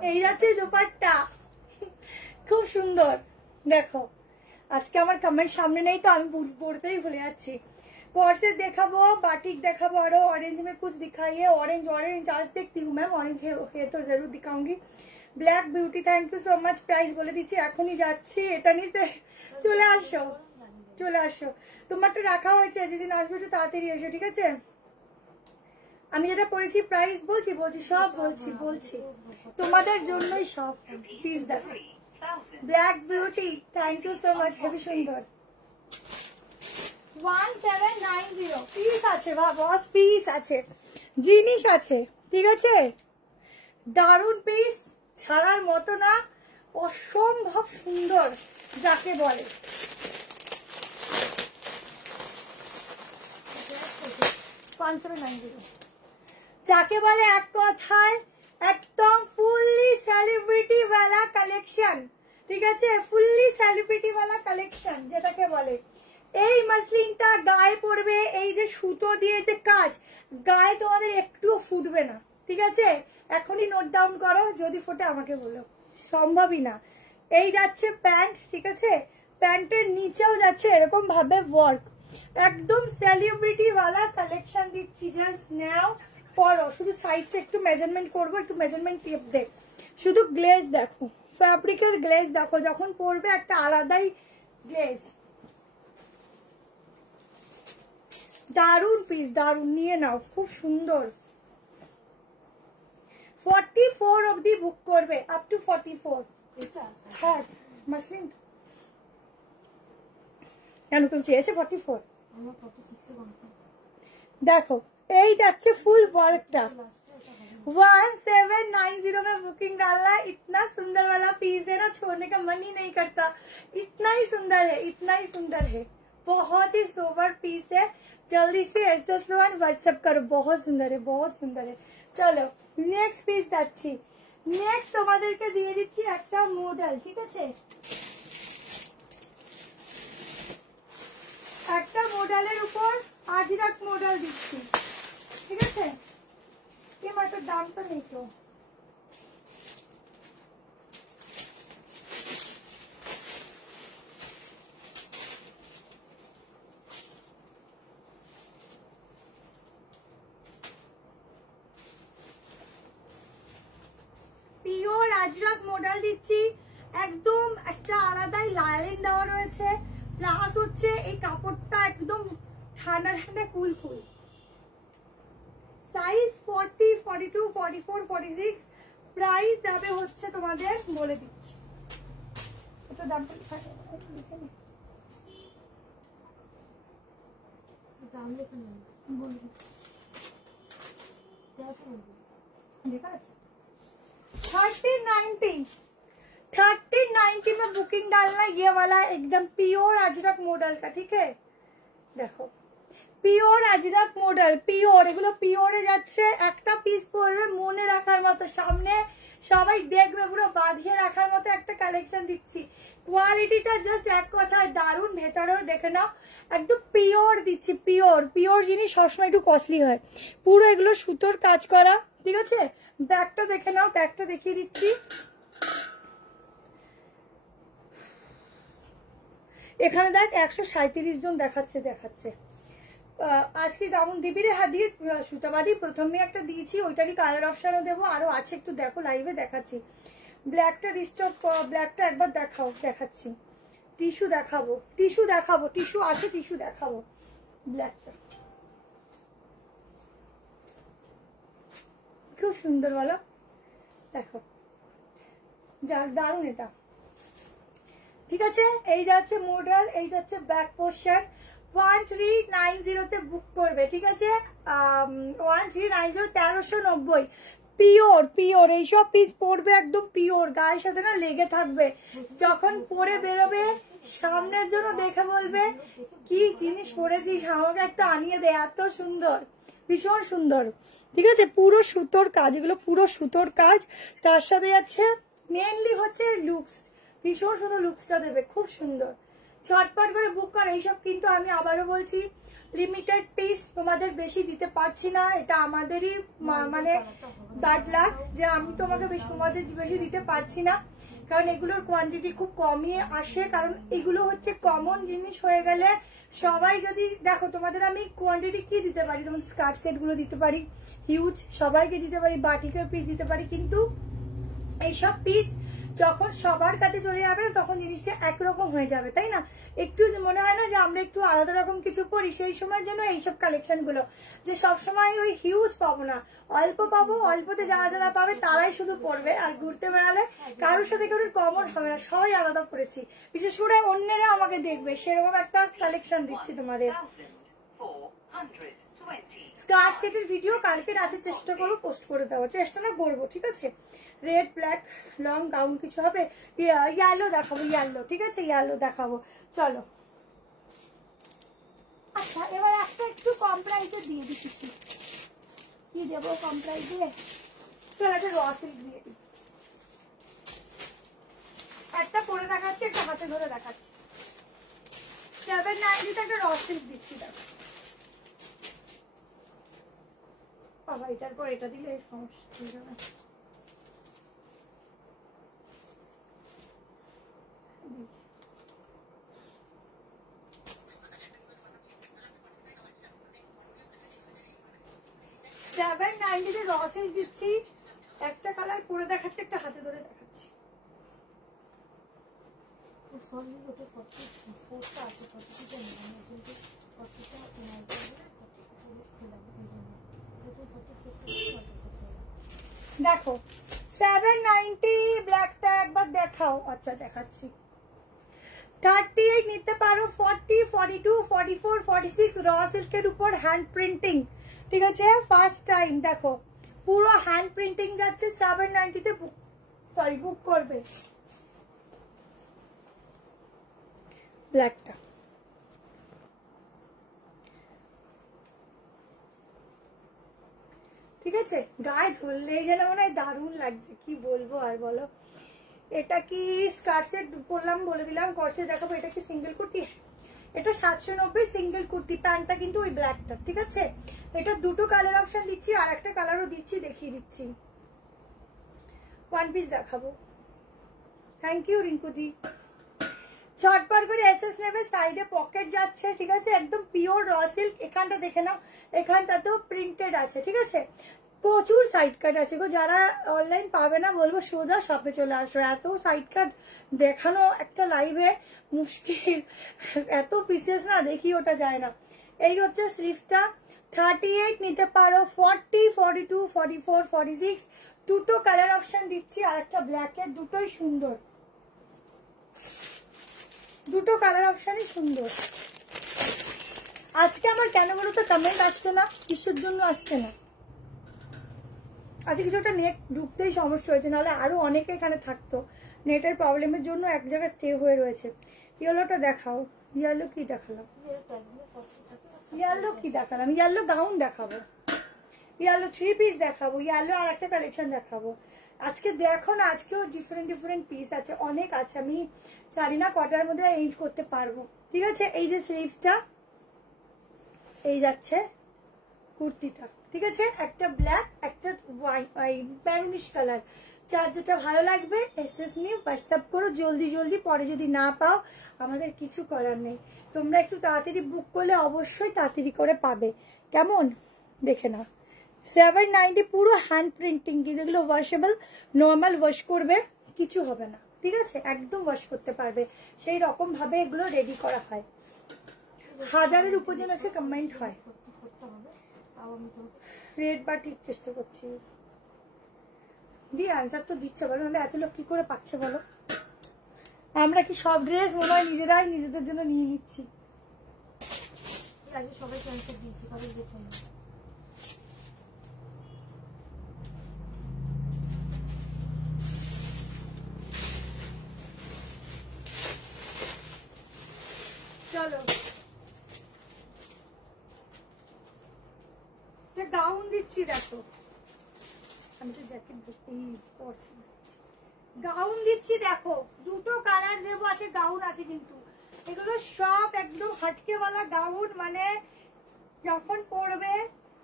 এই যাচ্ছে দোপাট্টা, খুব সুন্দর দেখো। আজকে আমার কমেন্ট সামনে নেই তো আমি পড়তেই ভুলে যাচ্ছি। कॉर्सेट देखाबो, बाटिक देखाबो, और ऑरेंज में कुछ दिखाइए। ऑरेंज ऑरेंज आज देखती हूँ मैम, ऑरेंज है तो जरूर दिखाऊंगी। Black beauty thank you so much. Price बोले दीची एखोनी যাচ্ছি, এটা নিতে চলে আসো, চলে আসো। তোমারটা রাখা হয়েছে, যেদিন আসবে একটু তাড়াতাড়ি এসো, ঠিক আছে? আমি যেটা পড়েছি প্রাইস বলছি সব বলছি তোমাদের জন্যই সব। প্লিজ দেখো black beauty thank you so much, heavy সুন্দর। 1790 পিস আছে, বস পিস আছে, জিনিস আছে, ঠিক আছে? দারুন পিস, ছাড়ার মতো না, অসম্ভব সুন্দর যাকে বলে। যাকে বলে এক কথায় একদম ফুললি সেলিব্রিটি वाला কালেকশন, ঠিক আছে? ফুললি সেলিব্রিটি वाला কালেকশন যেটাকে বলে। এই মাসলিনটা গায়ে পড়বে, এই যে সুতো দিয়ে যে কাজ, গায়ে তোমাদের একটুও ফুটবে না, ঠিক আছে? এখনই নোট ডাউন করো, যদি ফোটে আমাকে বলো, সম্ভবই না। এই যাচ্ছে প্যান্ট, ঠিক আছে? প্যান্টের নিচেও যাচ্ছে এরকম ভাবে ওয়ার্ক, একদম সেলিব্রিটি वाला কালেকশন দিচ্ছি। জাস্ট নাও, পরো। শুধু সাইজটা একটু মেজারমেন্ট করবো, একটু মেজারমেন্ট টিপ দে। শুধু গ্লেজ দেখো, ফ্যাব্রিকের গ্লেজ দেখো, যখন পরবে একটা আলাদাই গ্লেজ। দারুন পিস, দারুন, নিয়ে নাও, খুব সুন্দর। 44 অবধি বুক করবে, আপ টু 44। হ্যাঁ মাসলিন কেন কেউ চেয়েছে 44? দেখো এই যাচ্ছে ফুল ওয়ার্কটা। 1790 में बुकिंग डालना, इतना सुंदर वाला पीस है ना, छोड़ने का मन ही नहीं करता। इतना ही सुंदर है, इतना ही सुंदर है, बहुत ही सोबर पीस है। जल्दी से S10 व्हाट्सएप करो, बहुत सुंदर है, बहुत सुंदर है। चलो नेक्स्ट পিস যাচ্ছি। নেক্সট তোমাদেরকে দিয়ে দিচ্ছি একটা মডেল, ঠিক আছে? একটা মডেলের উপর আজরাক মডেল দিচ্ছি, ঠিক আছে? এই মাত্র দামটা নেই তো। পিওর আজরাক মডেল দিচ্ছি, একদম একটা আলাদাই লাইন দেওয়া রয়েছে। প্লাস হচ্ছে এই কাপড়টা একদম ঠান্ডা ঠান্ডা কুল কুল। সাইজ 40, 42, 44, 46। প্রাইস যাবে হচ্ছে তোমাদের বলে দিচ্ছি, এটা দামটা দাম লেখা নেই, বলে দিচ্ছি। देखा 3090 में बुकिंग डालना, ये वाला एकदम प्योर अजरक मॉडल का, ठीक है? देखो পিওর আজরাক মডেল, পিওর, এগুলো পিওরে যাচ্ছে। একটা পিস পরবে মনে রাখার মতো, সামনে সবাই দেখবে, পুরো বাঁধিয়ে রাখার মতো একটা কালেকশন দিচ্ছি। কোয়ালিটিটা জাস্ট এক কথায় দারুণ, ভেতরেও দেখে নাও, একদম পিওর দিচ্ছি। পিওর পিওর জিনিস সবসময় একটু কস্টলি হয়। পুরো এগুলো সুতোর কাজ করা, ঠিক আছে? ব্যাগটা দেখে নাও, ব্যাগটা দেখিয়ে দিচ্ছি। এখানে দেখ 137 জন দেখাচ্ছে। আজকে দামন দিবিরে হাদির সুতাবাদী প্রথমে একটা দিয়েছি, ওইটারই কালার অপশনও দেবো, আরো আছে, একটু দেখো, লাইভে দেখাচ্ছি। ব্ল্যাকটা রিস্টক, ব্ল্যাকটা একবার দেখাও, দেখাচ্ছি। টিস্যু দেখাবো, টিস্যু আছে, টিস্যু দেখাবো। ব্ল্যাকটা খুব সুন্দর, বলো, দেখো, যাক দারুন এটা, ঠিক আছে? এই যাচ্ছে মডেল, এই যাচ্ছে ব্যাক পোর্শন। 1390 বুক করবে, ঠিক আছে? 1390, 1390 পিওর পিওর। এইসব পিস পরবে একদম পিওর, গায়ের সাথে না লেগে থাকবে, যখন পরে বেরোবে সামনের জন্য দেখে বলবে কি জিনিস পরেছিস, আমাকে একটা আনিয়ে দে, এত সুন্দর, ভীষণ সুন্দর, ঠিক আছে? পুরো সুতোর কাজ, এগুলো পুরো সুতোর কাজ। তার সাথে যাচ্ছে মেনলি হচ্ছে লুকস, ভীষণ সুন্দর লুকসটা দেবে, খুব সুন্দর। ঝটপট করে বুক কর এইসব, কিন্তু আমি আবারও বলছি লিমিটেড পিস, তোমাদের বেশি দিতে পারছি না, এটা আমাদেরই মানে ব্যাড লাক যে আমি তোমাকে তোমাদের বেশি দিতে পারছি না। কারণ এগুলোর কোয়ান্টিটি খুব কমই আসে, কারণ এগুলো হচ্ছে কমন জিনিস হয়ে গেলে সবাই যদি দেখো, তোমাদের আমি কোয়ান্টিটি কি দিতে পারি, তোমার স্কার্ট সেট গুলো দিতে পারি হিউজ, সবাইকে দিতে পারি, বাটিকের পিস দিতে পারি, কিন্তু এইসব পিস যখন সবার কাছে চলে যাবে তখন জিনিসটা একরকম হয়ে যাবে, তাই না? একটু মনে হয় না যে আমরা একটু আলাদা রকম কিছু পড়ি, সেই সময়ের জন্য এইসব কালেকশন গুলো, যে সবসময় ওই হিউজ পাবো না, অল্প পাবো, অল্পতে যারা যারা পাবে তারাই শুধু পড়বে, আর ঘুরতে বেড়ালে কারোর সাথে কারোর কমন হবে না, সবাই আলাদা পড়েছি, বিশেষ করে অন্যেরা আমাকে দেখবে সেরকম একটা কালেকশন দিচ্ছি তোমাদের। স্কার্ট সেটের ভিডিও কালকে রাতে চেষ্টা করবো পোস্ট করে দেওয়ার, চেষ্টা না করবো, ঠিক আছে? রেড ব্ল্যাক লং গাউন কিছু হবে, ইয়েলো দেখাবো, ইয়েলো, ঠিক আছে, ইয়েলো দেখাবো। চলো, আচ্ছা এবার একটা একটু কম প্রাইসে দিয়ে দিই কিছু, কি দেবো কম প্রাইসে? চলো একটা র সিল্ক দিয়ে দিই, একটা পরে দেখাচ্ছি, একটা হাতে ধরে দেখাচ্ছি। 790 একটা র সিল্ক দিচ্ছি, দেখো বাবা, এটার পর এটা দিলে সমস্যা হয়ে যাবে। দিচ্ছি, একটা কালার পরে দেখাচ্ছি, একটা হাতে ধরে দেখাচ্ছি। দেখো 790 ব্ল্যাকটা একবার দেখাও। আচ্ছা দেখাচ্ছি। 38 নিতে পারো, 40, 42, 44, 46 র সিল্কের উপর হ্যান্ড প্রিন্টিং, ঠিক আছে? ফার্স্ট টাইম দেখো পুরো হ্যান্ড প্রিন্টিং যাচ্ছে, 790 তে বুক করবে। ব্ল্যাকটা ঠিক আছে, গায়ে ধরলেই যেন মনে হয় দারুণ লাগছে, কি বলবো আর বলো। এটা কি স্কার্ট সেট পরলাম বলে দিলাম, করছে দেখাবো। এটা কি সিঙ্গেল কুর্তি? এটা 790 সিঙ্গেল কুর্তি, প্যান্টটা কিন্তু ওই ব্ল্যাকটা, ঠিক আছে? এটা দুটো কালার অপশন দিচ্ছি, আর একটা কালারও দিচ্ছি, দেখিয়ে দিচ্ছি। ওয়ান পিস দেখাবো। থ্যাংক ইউ রিঙ্কুদি। চটপট করে এসএস নেবে, সাইডে পকেট যাচ্ছে, ঠিক আছে? একদম পিওর র সিল্ক। এখানটা দেখে নাও, এখানটাতেও প্রিন্টেড আছে, ঠিক আছে? প্রচুর সাইড কাট আছে গো, যারা অনলাইন পাবে না বলবো সোজা শপে চলে আসো, এত সাইড কাট দেখানো একটা লাইভে মুশকিল, এত পিসেস না দেখি ওটা যায় না। এই হচ্ছে স্লিভসটা, 38 নিতে পারো, 40, 42, 44, 46 দুটো কালার অপশন দিচ্ছি, আর একটা ব্ল্যাকের, দুটোই সুন্দর, দুটো কালার অপশনই সুন্দর। আজকে আমার কেন বলতো কমেন্ট আসছে না, কিসের জন্য আসছে না? আজকে কিছু একটা নেট ঢুকতেই সমস্যা হয়েছে, নাহলে আরো অনেকে এখানে থাকতো, নেটের প্রবলেমের জন্য এক জায়গায় স্টে হয়ে রয়েছে। ইয়েলোটা দেখাও। ইয়েলো কি দেখালাম? ইয়েলো কি দেখালাম? ইয়েলো গাউন দেখাবো, ইয়েলো 3 পিস দেখাবো, ইয়েলো আর একটা কালেকশন দেখাবো। আজকে দেখো না, আজকেও ডিফারেন্ট ডিফারেন্ট পিস আছে, অনেক আছে, আমি জানি না কটার মধ্যে এন্ড করতে পারবো, ঠিক আছে? এই যে স্লিভসটা, এই যাচ্ছে কুর্তিটা, ঠিক আছে? একটা ব্ল্যাক, একটা ব্যাঙ্গিশ কালার, যার যেটা ভালো লাগবে এসএস নিয়ে হোয়াটসঅ্যাপ করো জলদি জলদি, পরে যদি না পাও আমাদের কিছু করার নেই। তোমরা একটু তাড়াতাড়ি বুক করলে অবশ্যই তাড়াতাড়ি করে পাবে, কেমন? দেখে নাও 790 পুরো হ্যান্ড প্রিন্টিং, কিন্তু এগুলো ওয়াশেবল, নর্মাল ওয়াশ করবে কিছু হবে না, ঠিক আছে? একদম ওয়াশ করতে পারবে, সেই রকম ভাবে এগুলো রেডি করা হয়। হাজারের উপজন আছে কমেন্ট হয়। রেড বা ঠিক চেষ্টা করছি দিয়ে আনসার তো দিচ্ছে, বলো নাহলে এত লোক কি করে পাচ্ছে বলো? আমরা কি সব ড্রেস মনে হয় নিজেরাই নিজেদের জন্য নিয়ে নিচ্ছি? সবাইকে আনসার দিয়েছি, কারণ দেখুন চলো গাউন দিচ্ছি, দেখো আমি তো জ্যাকেট পরছি, গাউন দিচ্ছি দেখো, দুটো কালার দেবো, আছে গাউন আছে, কিন্তু এগুলো সব একদম হাটকেওয়ালা গাউন, মানে যখন পরবে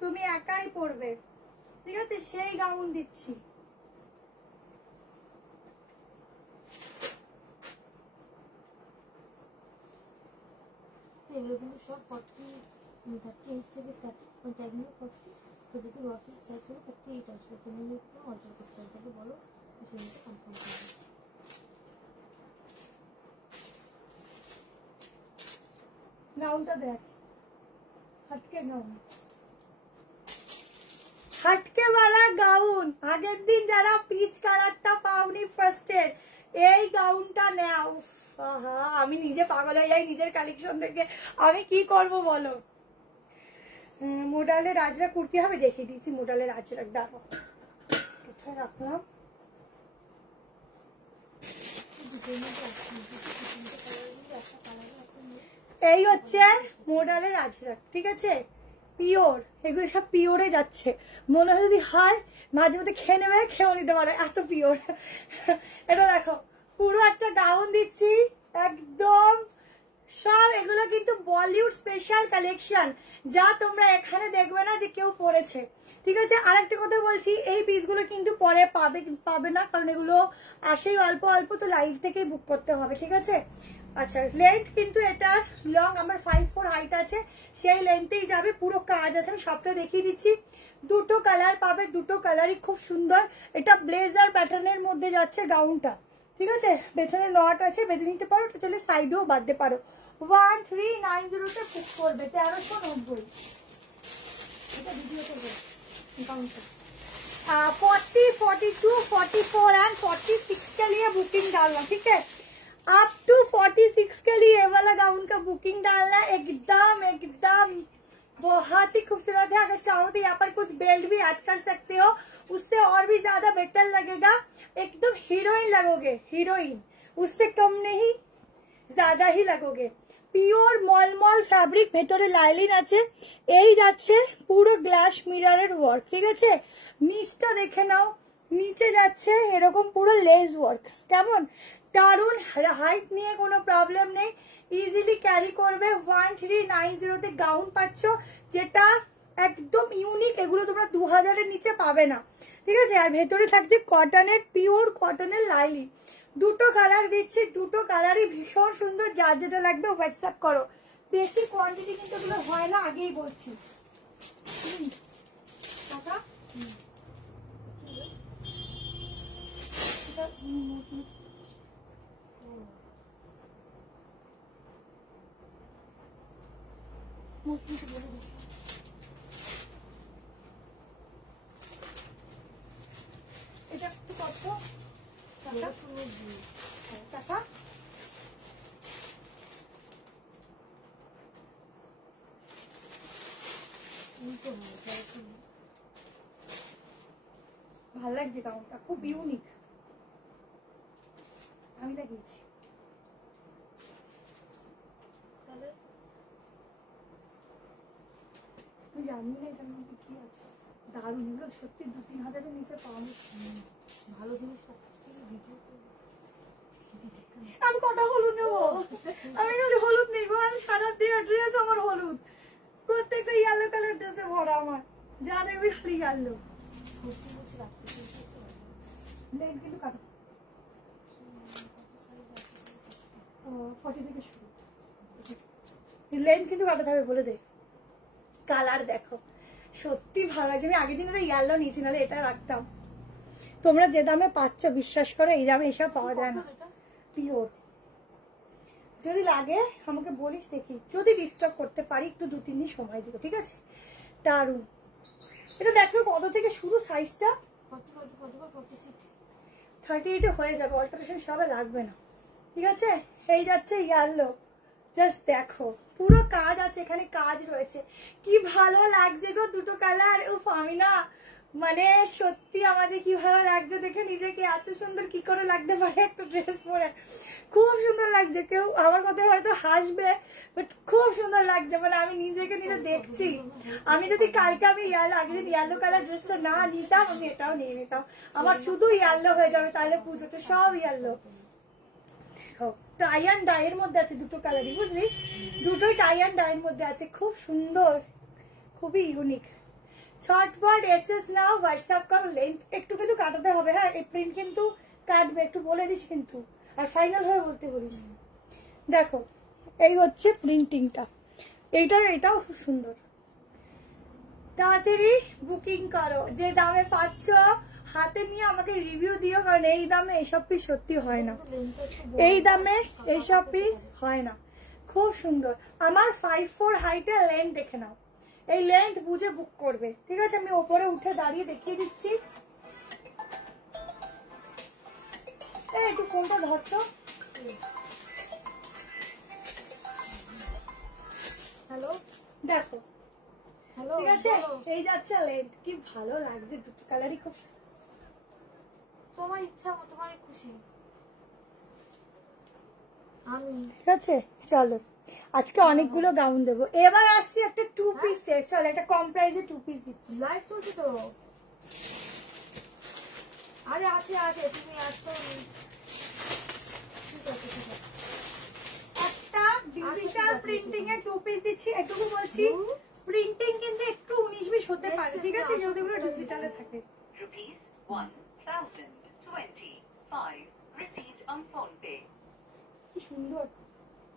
তুমি একাই পরবে, ঠিক আছে? সেই গাউন দিচ্ছি। এগুলো কিন্তু সব 38 থেকে স্টার্টিং, মানে ট্যাগ নিয়ে 40, তো যদি রসের সাইজ হলো 38 আসবে, তুমি একটু অল্টার করতে হবে, তাকে বলো সেটা কনফার্ম করবে। গাউনটা দেখ, হটকে গাউন, হটকে वाला গাউন। আগের দিন যারা পিচ কালারটা পাওনি ফার্স্টের, এই গাউনটা নাও। আহা, আমি নিজে পাগল হয়ে যাই নিজের কালেকশন দেখে, আমি কি করব বলো। মোডালের রাজরা কুর্তি হবে, দেখিয়ে দিচ্ছি মোডালের রাজরা। দেখো কোথায় রাখলাম, এই হচ্ছে মোডালের রাজরা, ঠিক আছে, পিওর, এগুলো সব পিওরে যাচ্ছে। মনে হয় যদি হয় মাঝে মধ্যে খেয়ে নেবে, খেয়েও নিতে পারে, এত পিওর। এটা দেখো পুরো একটা গাউন দিচ্ছি একদম সব। এগুলো কিন্তু বলিউড স্পেশাল কালেকশন, যা তোমরা এখানে দেখবে না যে কেউ পরেছে, ঠিক আছে। আরেকটা কথা বলছি, এই পিসগুলো কিন্তু পরে পাবে না, কারণ এগুলো আসেই অল্প অল্প, তো লাইভ থেকেই বুক করতে হবে, ঠিক আছে। আচ্ছা, লেন্থ কিন্তু এটা লং, আমার 5'4" হাইট আছে, সেই লেন্থেই যাবে। পুরো কাজ আছে, আমি সবটা দেখিয়ে দিচ্ছি। দুটো কালার পাবে, দুটো কালারই খুব সুন্দর। এটা ব্লেজার প্যাটার্নের মধ্যে যাচ্ছে গাউনটা, ঠিক আছে। পেছনে নট আছে, বেঁধে নিতে পারো, এটা চলে সাইডেও বাঁধতে পারো। 1390 তে বুক করবে, 1390। এটা ভিডিও করবে गाउनটা। 40, 42, 44 एंड 46 के लिए बुकिंग डालना, ठीक है। अप टू 46 के लिए ये वाला गाउन का बुकिंग डालना, एकदम एकदम बहुत ही खूबसूरत है। अगर चाहो तो यहाँ पर कुछ बेल्ट भी ऐड कर सकते हो, उससे और भी ज्यादा बेटर लगेगा। एकदम हीरोइन लगोगे, हीरोइन, उससे कम नहीं ज्यादा ही लगोगे। পিওর মলমল ফ্যাব্রিক, ভেতরে লাইলিন আছে, এই যাচ্ছে পুরো গ্লাস মিররের ওয়ার্ক, ঠিক আছে। নিচটা দেখে নাও, নিচে যাচ্ছে এরকম পুরো লেস ওয়ার্ক, কেমন দারুন। হাইট নিয়ে কোনো প্রবলেম নেই, ইজিলি ক্যারি করবে। 1390 তে গাউন পাচ্ছ, যেটা একদম ইউনিক। এগুলো তোমরা 2000-এর নিচে পাবে না, ঠিক আছে। আর ভেতরে থাকছে কটনের, পিওর কটনের লাইলিন। দুটো কালার দিচ্ছি, দুটো কালারই ভীষণ সুন্দর। যার যেটা লাগবে হোয়াটসঅ্যাপ করো, বেশি কোয়ান্টিটি কিন্তু এগুলো হয় না, আগেই বলছি। এটা একটু কত টাকা? ভালো লাগছে গাউনটা, খুব ইউনিক, আমি লাগিয়েছি। আমি জানি না এটার মধ্যে কি আছে, দারুণ। এগুলো সত্যি 2-3 হাজারের নিচে পাওয়া ভালো জিনিস। আমি কটা হলুদ নেবো? আমি হলুদ নেবো, আমি সারা দিন ড্রেস আমার হলুদ, প্রত্যেকটা ইয়েলো কালার ড্রেসে ভরা আমার, যা দেখবি খালি ইয়েলো। লেগ কিন্তু কাটো, 40 থেকে শুরু, লেন্থ কিন্তু কাটাতে হবে বলে দে। কালার দেখো, সত্যি ভালো লাগছে। আমি আগের দিন ওরা ইয়েলো নিয়েছি, নাহলে এটা রাখতাম। তোমরা যে দামে পাচ্ছ বিশ্বাস করো, এই দামে এসব পাওয়া যায় না। পিওর, যদি লাগে আমাকে বলিস, দেখি যদি রিস্টক করতে পারি, একটু 2-3 দিন সময় দিব, ঠিক আছে। দারুন। এটা দেখো কত থেকে শুরু, সাইজটা 38 হয়ে যাবে, অল্টারেশন সবে লাগবে না, ঠিক আছে। এই যাচ্ছে ইয়েলো, জাস্ট দেখো পুরো কাজ আছে, এখানে কাজ রয়েছে, কি ভালো লাগছে গো দুটো কালার। উফ, আমি না মানে সত্যি আমার যে কি ভালো লাগছে দেখে নিজেকে, এত সুন্দর কি করে লাগতে পারে একটা ড্রেস পরে, খুব সুন্দর লাগছে। কেউ আমার কথা হয়তো হাসবে, বাট খুব সুন্দর লাগছে, মানে আমি নিজেকে নিজে দেখছি। আমি যদি কালকে আমি আগের দিন ইয়েলো কালার ড্রেসটা না নিতাম, আমি এটাও নিয়ে নিতাম, আমার শুধু ইয়েলো হয়ে যাবে, তাহলে পুজোতে সব ইয়েলো। টাই অ্যান্ড ডাই এর মধ্যে আছে দুটো কালারই, বুঝলি, দুটোই টাই অ্যান্ড ডাই এর মধ্যে আছে, খুব সুন্দর, খুবই ইউনিক। ছটপট এসএস নাও, হোয়াটসঅ্যাপ করো। লেন্থ একটু কিন্তু কাটাতে হবে, হ্যাঁ, এই প্রিন্ট কিন্তু কাটবে, একটু বলে দিস কিন্তু, আর ফাইনাল হয়ে বলতে বলিস। দেখো এই হচ্ছে প্রিন্টিংটা, এটাও খুব সুন্দর। তাড়াতাড়ি বুকিং করো, যে দামে পাচ্ছ হাতে নিয়ে আমাকে রিভিউ দিও, কারণ এই দামে এইসব পিস সত্যি হয় না, এই দামে এইসব পিস হয় না। খুব সুন্দর। আমার 5'4" হাইটের লেন্থ দেখে নাও, এই লেন্থ বুঝে বুক করবে, ঠিক আছে? আমি ওপরে উঠে দাঁড়িয়ে দেখিয়ে দিচ্ছি। একটু ফোনটা ধরতো। হ্যালো, দেখো, হ্যালো, ঠিক আছে? এই যাচ্ছে লেন্থ, কি ভালো লাগছে, দুটো কালারই খুব। তোমার ইচ্ছা, তোমারই খুশি। আমি ঠিক আছে, চলো আজকে অনেকগুলো গাউন দেবো। এবার আসছি একটা 2 পিস সেট। চলো একটা কম প্রাইসে 2 পিস দিচ্ছি। লাইভ চলছে তো। আরে আছে আছে, তুমি আসো। ঠিক আছে ঠিক আছে। একটা ডিজিটাল প্রিন্টিং এ 2 পিস দিচ্ছি। এটুকু বলছি, প্রিন্টিং কিন্তু একটু 19-20 হতে পারে, ঠিক আছে? যদি ওগুলো ডিজিটালে থাকে। Rupees 1025 received on phone pay. কি সুন্দর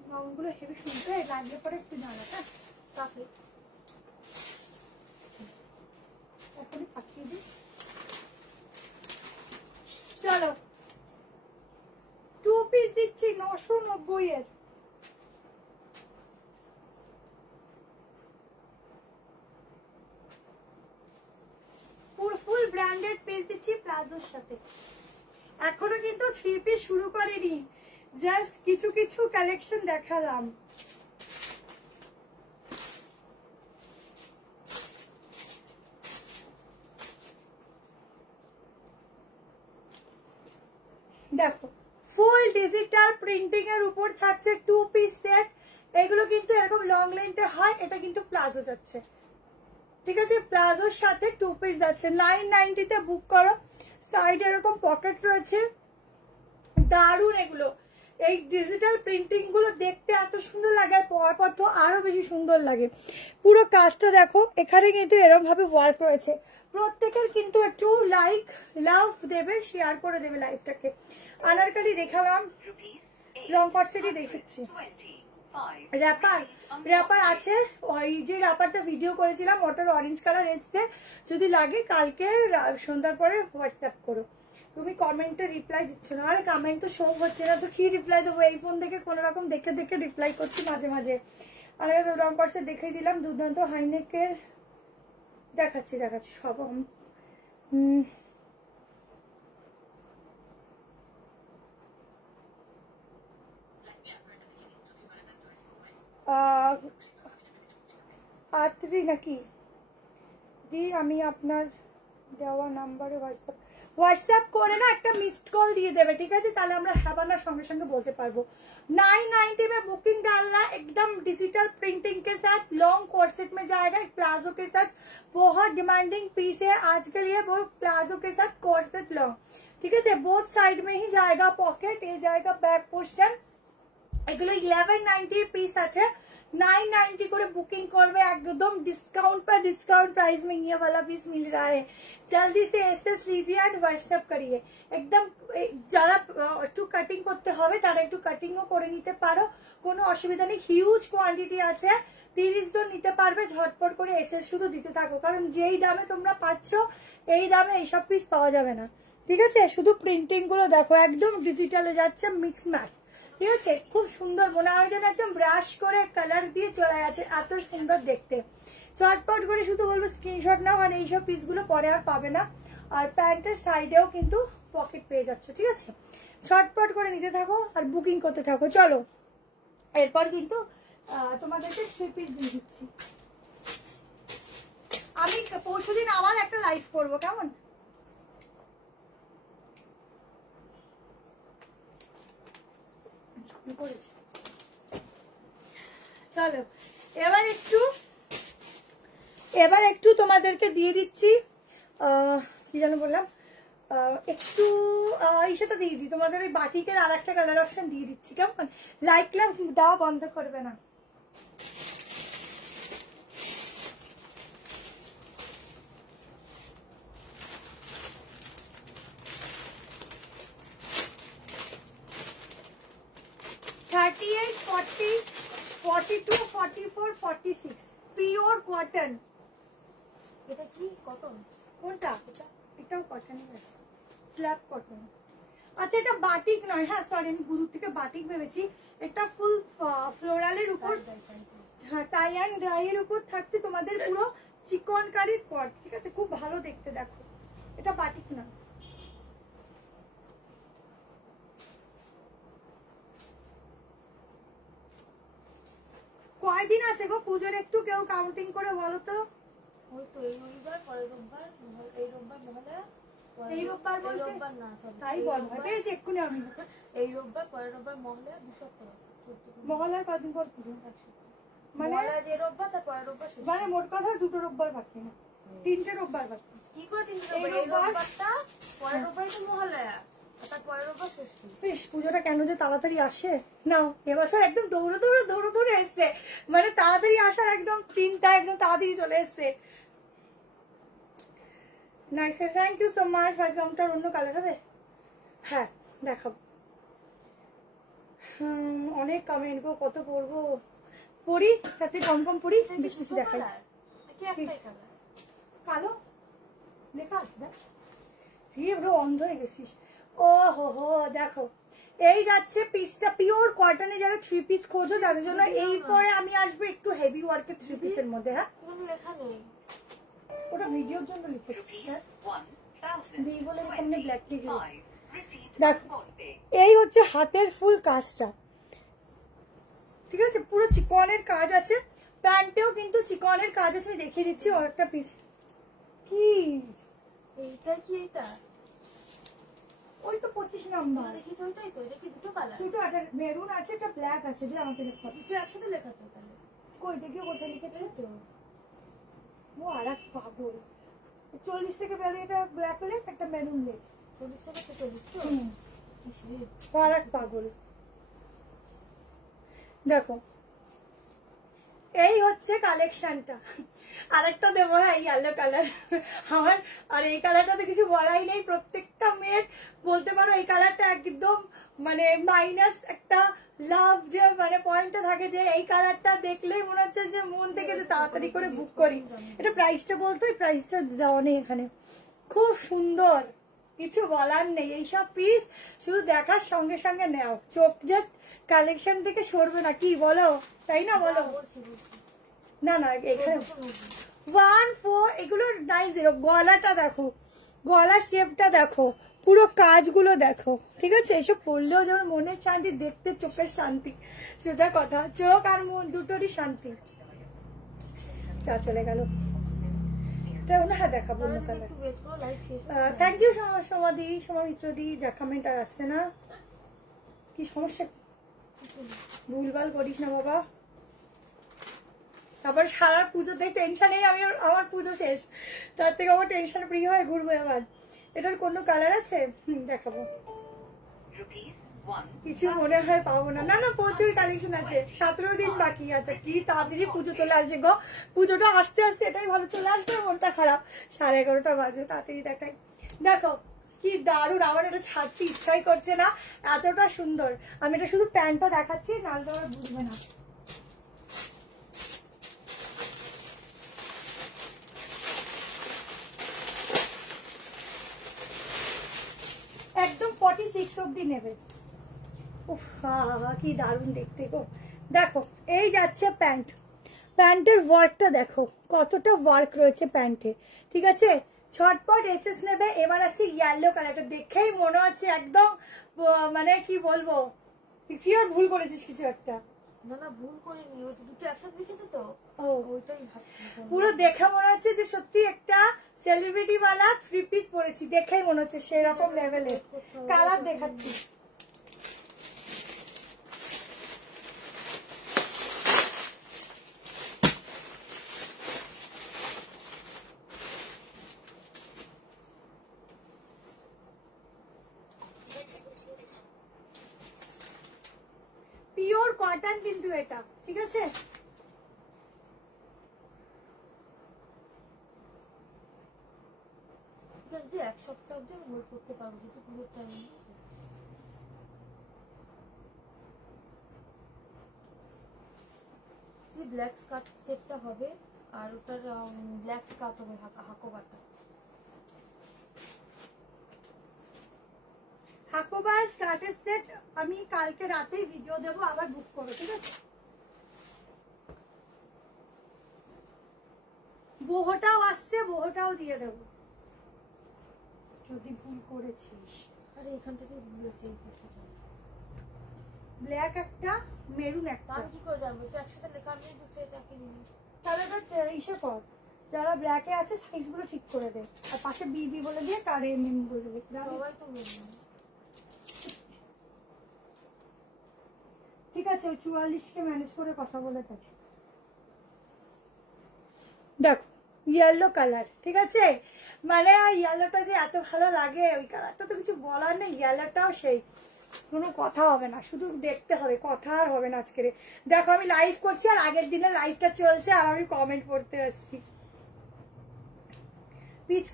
গাউনগুলো, হেভি সুন্দর লাগলে পরে একটু জানাটা কাকে এখনই পাঠিয়ে দিই। চলো 2 পিস দিচ্ছি 990 এর। ফুল ব্র্যান্ডেড পিস দিচ্ছি প্লাজোর সাথে। এখনো কিন্তু 3 পিস শুরু করিনি, জাস্ট কিছু কিছু কালেকশন দেখালাম। দেখো ফুল ডিজিটাল প্রিন্টিং এর উপর থাকছে 2 পিস সেট। এগুলো কিন্তু এরকম লং লেন্থে হয়, এটা কিন্তু প্লাজো যাচ্ছে, ঠিক আছে? প্লাজোর সাথে 2 পিস যাচ্ছে। 990 তে বুক করো। সাইডে এরকম পকেট রয়েছে, দারুন এগুলো। এই ডিজিটাল প্রিন্টিং গুলো দেখতে এত সুন্দর লাগে, আর পরার পর তো আরো বেশি সুন্দর লাগে। পুরো কাজটা দেখো, এখানে কিন্তু এরকম ভাবে ওয়ার্ক রয়েছে। প্রত্যেকের কিন্তু একটু লাইক লাভ দেবে, শেয়ার করে দেবে লাইভটাকে। আনারকলি দেখালাম, লং কট সেটই দেখাচ্ছি। র্যাপার আছে, ওই যে র্যাপারটা ভিডিও করেছিলাম ওটার অরেঞ্জ কালার এসছে। যদি লাগে কালকে সন্ধ্যার পরে হোয়াটসঅ্যাপ করো। তুমি কমেন্টে রিপ্লাই দিচ্ছ না, আরে কমেন্ট তো শো হচ্ছে না, তো কি রিপ্লাই দেবো? এই ফোন থেকে কোনো রকম দেখে দেখে রিপ্লাই করছি মাঝে মাঝে। আর রং পার্সে দেখিয়ে দিলাম, দুর্দান্ত হাইনেকের দেখাচ্ছি সব। আত্রি নাকি দি, আমি আপনার দেওয়া নাম্বারে হোয়াটসঅ্যাপ করে না একটা মিসড কল দিয়ে देवे, ठीक है? তাহলে আমরা হ্যাবানা সঙ্গে সঙ্গে বলতে পারবো। 990 में बुकिंग डालना, एकदम डिजिटल प्रिंटिंग के साथ लॉन्ग कॉर्सेट में जाएगा, प्लाजो के साथ। बहुत डिमांडिंग पीस है आज के लिए, वो प्लाजो के साथ कॉर्सेट लॉन्ग, ठीक है? बोथ साइड में ही जाएगा पॉकेट, ये जाएगा बैक पोर्शन। এগুলো 1190 পিস আছে, 990 করে বুকিং করবে, একদম ডিসকাউंट पर डिस्काउंट प्राइस में ये वाला पीस मिल रहा है। जल्दी से एसएस लीजिए एंड व्हाट्सएप करिए। एकदम যারা একটু কাটিং করতে হবে তারা একটু কাটিংও করে নিতে পারো, কোনো অসুবিধা নেই। হিউজ কোয়ান্টিটি আছে, 30 জন নিতে পারবে। ঝটপট করে এসএস শুধু দিতে থাকো, কারণ যেই দামে তোমরা পাচ্ছ এই দামে এইসব পিস পাওয়া যাবে না, ঠিক আছে? শুধু প্রিন্টিং গুলো দেখো, একদম ডিজিটালে যাচ্ছে, মিক্স ম্যাচ, ঠিক আছে? খুব সুন্দর, মনে হয় যেন একদম ব্রাশ করে কালার দিয়ে চলে গেছে, এত সুন্দর দেখতে। চটপট করে শুধু বলবো স্ক্রিনশট নাও, আর এইসব পিসগুলো পরে আর পাবে না। আর প্যান্টের সাইডেও কিন্তু পকেট পেয়ে যাচ্ছ, ঠিক আছে? চটপট করে নিতে থাকো আর বুকিং করতে থাকো। চলো এরপর কিন্তু তোমাদেরকে 3 পিস দিয়ে দিচ্ছি। আমি পরশুদিন আবার একটা লাইভ করবো, কেমন? চলো এবার একটু তোমাদেরকে দিয়ে দিচ্ছি, কি যেন বললাম, একটু ইসেটা দিয়ে দিই তোমাদের, ওই বাটিকের আর একটা কালার অপশন দিয়ে দিচ্ছি, কেমন? লাইক লাভ দেওয়া বন্ধ করবে না। $38, $40, $42, $44, $46 কটন। এটা কি কটন? কোনটা? এটাও কটনই আছে, স্ল্যাব কটন। আচ্ছা এটা বাটিক নয়, হ্যাঁ সরি আমি দূর থেকে বাটিক ভেবেছি। এটা ফুল ফ্লোরালের উপর, হ্যাঁ টাই অ্যান্ড ডাই এর উপর থাকছে তোমাদের পুরো চিকন কারির পট, ঠিক আছে, খুব ভালো দেখতে। দেখো এটা বাটিক না। কয়দিন আছে গো পুজোর, একটু কেউ কাউন্টিং করে বলো তো। ওই তো এই রবিবার, পরের রোববার, এই রোববার মহালয়া, এই রোববার বলতে রোববার না সরি তাই বল, ভেবেছি এক্ষুনি আমি। এই রোববার, পরের রোববার মহালয়া, 2 সপ্তাহ। মহালয়ার কদিন পর পুজো? মানে মহালয়া যে রোববার তার পরের রোববার ষষ্ঠী। মানে মোট কথা 2টো রোববার বাকি না, 3টে রোববার বাকি। কি করে 3 রোববার? এই রোববারটা, পরের রোববার তো মহালয়া, আর তার পরের রোববার ষষ্ঠী। বেশ পুজোটা কেন যে তাড়াতাড়ি আসে না, এবছর একদম দৌড়ে দৌড়ে এসছে, মানে তাড়াতাড়ি আসার একদম চিন্তা, একদম তাড়াতাড়ি চলে এসছে। Nice, thank you so much. First রাউন্ডটার অন্য কালার হবে, হ্যাঁ দেখাবো। অনেক কমেন্ট গো, কত পড়বো, পড়ি তাতে কম কম পড়ি, বেশি বেশি দেখাই। কি একটাই কালার কালো লেখা আছে, দেখ পুরো অন্ধ হয়ে গেছিস। ও হো হো, দেখো এই যাচ্ছে পিসটা পিওর কটনে, যারা 3 পিস খোঁজো তাদের জন্য। এই পরে আমি আসবো একটু হেভি ওয়ার্কের 3 পিসের মধ্যে। হ্যাঁ কোনো লেখা নেই, ওটা ভিডিওর জন্য লিখেছি। হ্যাঁ এই বলে এখানে 1025 ব্ল্যাক টি received দেখ, on phone pay. এই হচ্ছে হাতের ফুল কাজটা, ঠিক আছে, পুরো চিকনের কাজ আছে। প্যান্টেও কিন্তু চিকনের কাজ আছে, আমি দেখিয়ে দিচ্ছি। ওর একটা পিস কি, এইটা কি? এটা ওই তো 25 নাম্বার। দেখিস ওইটাই তো। এটা কি দুটো কালার? দুটো, একটা মেরুন আছে, একটা ব্ল্যাক আছে। যে আমাকে দেখো দুটো একসাথে লেখা তো তাহলে। কই দেখিও কোথায় লিখেছে এই তো ও, আর এক পাগল। 40 থেকে বেরোয়, এটা ব্ল্যাক লেখ, একটা মেরুন লেখ। 40 থেকে 40 তো। আর এক পাগল। দেখো এই হচ্ছে কালেকশনটা। আরেকটা দেবো, হ্যাঁ ইয়েলো কালার আমার। আর এই কালারটাতে কিছু বলাই নেই, প্রত্যেকটা মেয়ের বলতে পারো এই কালারটা একদম মানে মাইনাস একটা লাভ, যে মানে পয়েন্টটা থাকে যে এই কালারটা দেখলেই মনে হচ্ছে যে মন থেকে যে তাড়াতাড়ি করে বুক করি। এটা প্রাইসটা বলতো, প্রাইসটা দেওয়া নেই এখানে। খুব সুন্দর, কিছু বলার নেই। এইসব পিস শুধু দেখার সঙ্গে সঙ্গে নেও, চোখ জাস্ট কালেকশন থেকে সরবে না, কি বলো, তাই না বলো? না না এখানে 14 এগুলো 90। গলাটা দেখো, গলার শেপটা দেখো, পুরো কাজগুলো দেখো, ঠিক আছে। এসব পড়লেও যেমন মনের শান্তি, দেখতে চোখের শান্তি, সোজা কথা, চোখ আর মন দুটোরই শান্তি। চা চলে গেল, হ্যাঁ দেখাবো অন্য কালার। থ্যাংক ইউ সমাধি, সমামিত্রদি। যা কমেন্ট আর আসছে না, কি সমস্যা, ভুলভাল করিস না বাবা। তারপর সারা পুজোতে টেনশনেই আমি, আমার পুজো শেষ, তার থেকে আমার টেনশন ফ্রি হয়ে ঘুরবো এবার। এটার কোনো কালার আছে? দেখাবো। কিছু মনে হয় পাবো না, না না প্রচুর কালেকশন আছে, 17 দিন বাকি আছে। কি তাড়াতাড়ি পুজো চলে আসে গো, পুজোটা আসতে আসতে এটাই ভালো চলে আসবে, মনটা খারাপ। 11:30 বাজে, তাড়াতাড়ি দেখাই। দেখো কি দারুণ, আমার এটা ছাড়তে ইচ্ছাই করছে না, এতটা সুন্দর। আমি এটা শুধু প্যান্টটা দেখাচ্ছি, নালটা আমার বুঝবে না। একদম 46 অব্দি নেবে। উফ কি দারুণ দেখতে গো। দেখো এই যাচ্ছে প্যান্ট, প্যান্টের ওয়ার্কটা দেখো, কতটা ওয়ার্ক রয়েছে প্যান্টে, ঠিক আছে। ছটপট এসএস নেবে। এবার আসছে ইয়েলো কালারটা, দেখেই মনে হচ্ছে একদম মানে কি বলবো, আর ভুল করেছিস কিছু একটা। না না ভুল করিনি, ওই দুটো একসাথে লিখেছে তো, ও ওইটাই ভাবছি। পুরো দেখে মনে হচ্ছে যে সত্যি একটা সেলিব্রিটি ওয়ালা 3 পিস পরেছি, দেখেই মনে হচ্ছে সেরকম লেভেলের। কালার দেখাচ্ছি, পিওর কটন কিন্তু এটা, ঠিক আছে। যদি 1 সপ্তাহ অব্দি আমি হোল্ড করতে পারবো, যেহেতু পুরো টাইম। ব্ল্যাক স্কার্ট সেটটা হবে আর ওটার ব্ল্যাক স্কার্ট হবে হাকোবাটা। হাকোবা স্কার্টের সেট আমি কালকে রাতেই ভিডিও দেবো, আবার বুক করো, ঠিক আছে? বোহটাও আসছে, বোহটাও দিয়ে দেবো যদি ভুল করেছিস। আরে এখানটাতে ভুলেছি, ব্ল্যাক একটা, মেরুন একটা। আমি কি করে জানবো? তো একসাথে লেখা, আমি দু সেট একই জিনিস। তাহলে তো ইসে কর, যারা ব্ল্যাকে আছে সাইজগুলো ঠিক করে দে, আর পাশে বিবি বলে দিয়ে কারে এমএম বলে দে। সবাই তো বলবে। ঠিক আছে, ওই 44কে ম্যানেজ করে কথা বলে থাকি। দেখো ইয়েলো কালার, ঠিক আছে? মানে ইয়েলোটা যে এত ভালো লাগে, ওই কালারটা তো কিছু বলার নেই। ইয়েলোটাও সেই, কোনো কথা হবে না, শুধু দেখতে হবে, কথা আর হবে না আজকে। দেখো আমি লাইভ করছি আর আগের দিনে লাইভটা চলছে আর আমি কমেন্ট করতে আসছি। পিচ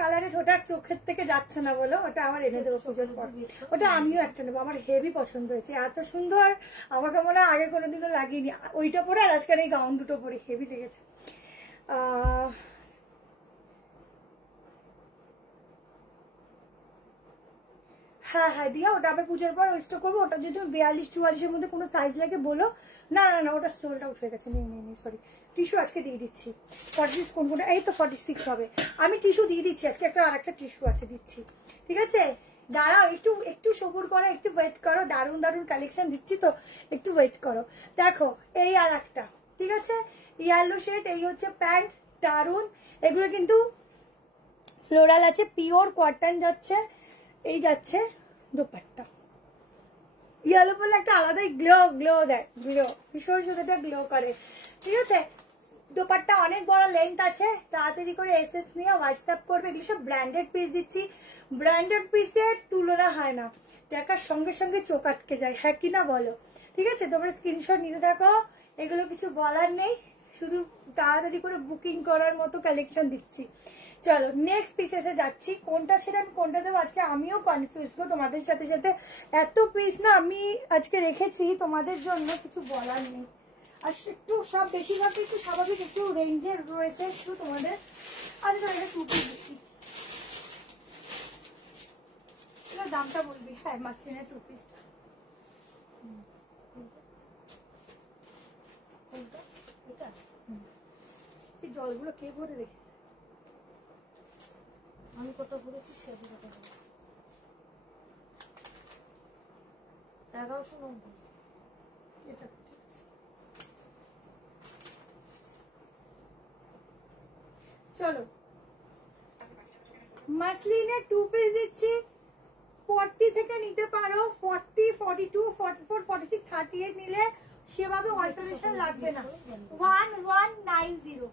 কালারের ওটা চোখের থেকে যাচ্ছে না বলো, ওটা আমার এনে দেবো পুজোর পর। ওটা আমিও একটা নেবো, আমার হেভি পছন্দ হয়েছে, এত সুন্দর। আমাকে মনে হয় আগে কোনোদিনও লাগিনি ওইটা পরে, আর আজকের এই গাউন দুটো পরে হেভি লেগেছে। হ্যাঁ হ্যাঁ দিয়া, ওটা আবার পুজোর পর স্টোর করবো। ওটা যদি 42-44-এর মধ্যে কোনো সাইজ লাগে বলো। না না না, ওটা সোল্ড আউট হয়ে গেছে। নেই সরি, টিস্যু আজকে দিয়ে দিচ্ছি। 46 কোনটা? এই তো 46 হবে। আমি টিস্যু দিয়ে দিচ্ছি আজকে, আরেকটা টিস্যু আছে, দিচ্ছি, ঠিক আছে? দাঁড়াও, একটু সবুর করো, একটু ওয়েট করো, দারুণ দারুণ কালেকশন দিচ্ছি তো, একটু ওয়েট করো। দেখো এই আর একটা, ঠিক আছে? ইয়েলো শেড, এই হচ্ছে প্যান্ট, দারুণ। এগুলো কিন্তু ফ্লোরাল আছে, পিওর কটন যাচ্ছে। এই যাচ্ছে দোপাট্টা, ইয়েলো বলে একটা আলাদাই গ্লো দেয়, ভীষণ সুন্দর গ্লো করে, ঠিক আছে? দোপাট্টা অনেক বড় লেন্থ আছে, তাড়াতাড়ি করে এসএস নিয়ে হোয়াটসঅ্যাপ করবে। এগুলো সব ব্র্যান্ডেড পিস দিচ্ছি, ব্র্যান্ডেড পিসের তুলনা হয় না, দেখার সঙ্গে সঙ্গে চোখ আটকে যায়, হ্যাঁ কি না বলো? ঠিক আছে, তোমরা স্ক্রিনশট নিতে থাকো, এগুলো কিছু বলার নেই, শুধু তাড়াতাড়ি করে বুকিং করার মতো কালেকশন দিচ্ছি। চলো নেক্সট পিসেসে যাচ্ছি। কোনটা ছেড়ে আমি কোনটা দেবো আজকে আমিও কনফিউজ গো, তোমাদের সাথে সাথে এত পিস না আমি আজকে রেখেছি তোমাদের জন্য, কিছু বলার নেই। আর একটু সব বেশিরভাগ একটু স্বাভাবিক, একটু রেঞ্জের রয়েছে একটু তোমাদের। আচ্ছা চলো এটা 2 পিস দিচ্ছি, দামটা বলবি। হ্যাঁ মাসলিনের 2 পিসটা। এই জলগুলো কে ভরে রেখেছে? আমি কত ভরেছি, সেটা কত ভরেছি? 1190। এটা ঠিক আছে, চলো মাসলিনের 2 পিস দিচ্ছি। 40 থেকে নিতে পারো, 40, 42, 44, 46, 38 নিলে সেভাবে অল্টারেশন লাগবে না। 1190।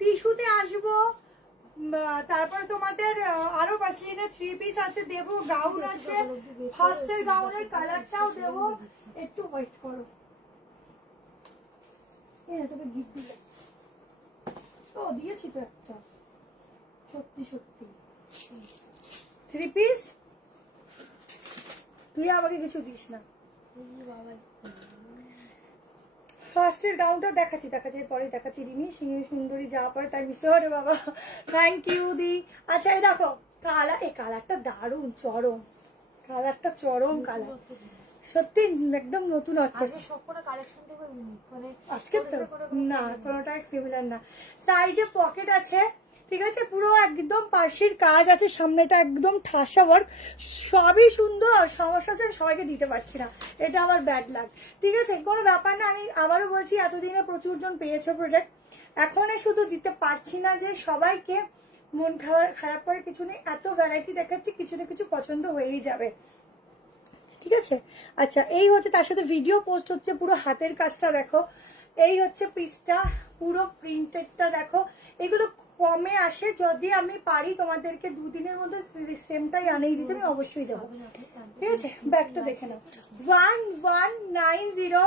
টিস্যুতে আসবো, তারপরে তোমাদের আরো মাসলিনের 3 পিস আছে দেবো, গাউন আছে, ফার্স্টের গাউনের কালারটাও দেবো, একটু ওয়েট করো। তোকে গিফট দিলে তো দিয়েছি তো একটা, সত্যি 3 পিস। তুই আমাকে কিছু দিস না। ফার্স্টের গাউনটা দেখাচ্ছি পরে দেখাচ্ছি। রিমি সুন্দরী যা পরে তাই মিশতে পারে বাবা, থ্যাংক ইউ দি। আচ্ছা এই দেখো কালার, এই কালারটা দারুণ, চরম কালারটা, চরম কালার, সত্যি একদম নতুন হচ্ছে আজকে তো না, কোনোটা সিমিলার না। সাইডে পকেট আছে, ঠিক আছে, পুরো একদম পার্সির কাজ আছে, সামনেটা একদম ঠাসা ওয়ার্ক, সবই সুন্দর। সমস্যা আছে সবাইকে দিতে পারছি না, এটা আমার ব্যাড লাগ, ঠিক আছে? কোনো ব্যাপার না, আমি আবারও বলছি এতদিনে প্রচুর জন পেয়েছে প্রোডাক্ট, এখন শুধু দিতে পারছি না যে সবাইকে মন খারাপ করে কিছু নেই, এত ভ্যারাইটি দেখাচ্ছি, কিছু না কিছু পছন্দ হয়েই যাবে, ঠিক আছে? আচ্ছা এই হচ্ছে, তার সাথে ভিডিও পোস্ট হচ্ছে, পুরো হাতের কাজটা দেখো, এই হচ্ছে পিসটা, পুরো প্রিন্টেডটা দেখো। এগুলো কমে আসে, যদি আমি পারি তোমাদেরকে 2 দিনের মধ্যে সেমটাই আনিয়ে দিতে আমি অবশ্যই দেবো, ঠিক আছে? ব্যাগটা দেখে নাও, 1190,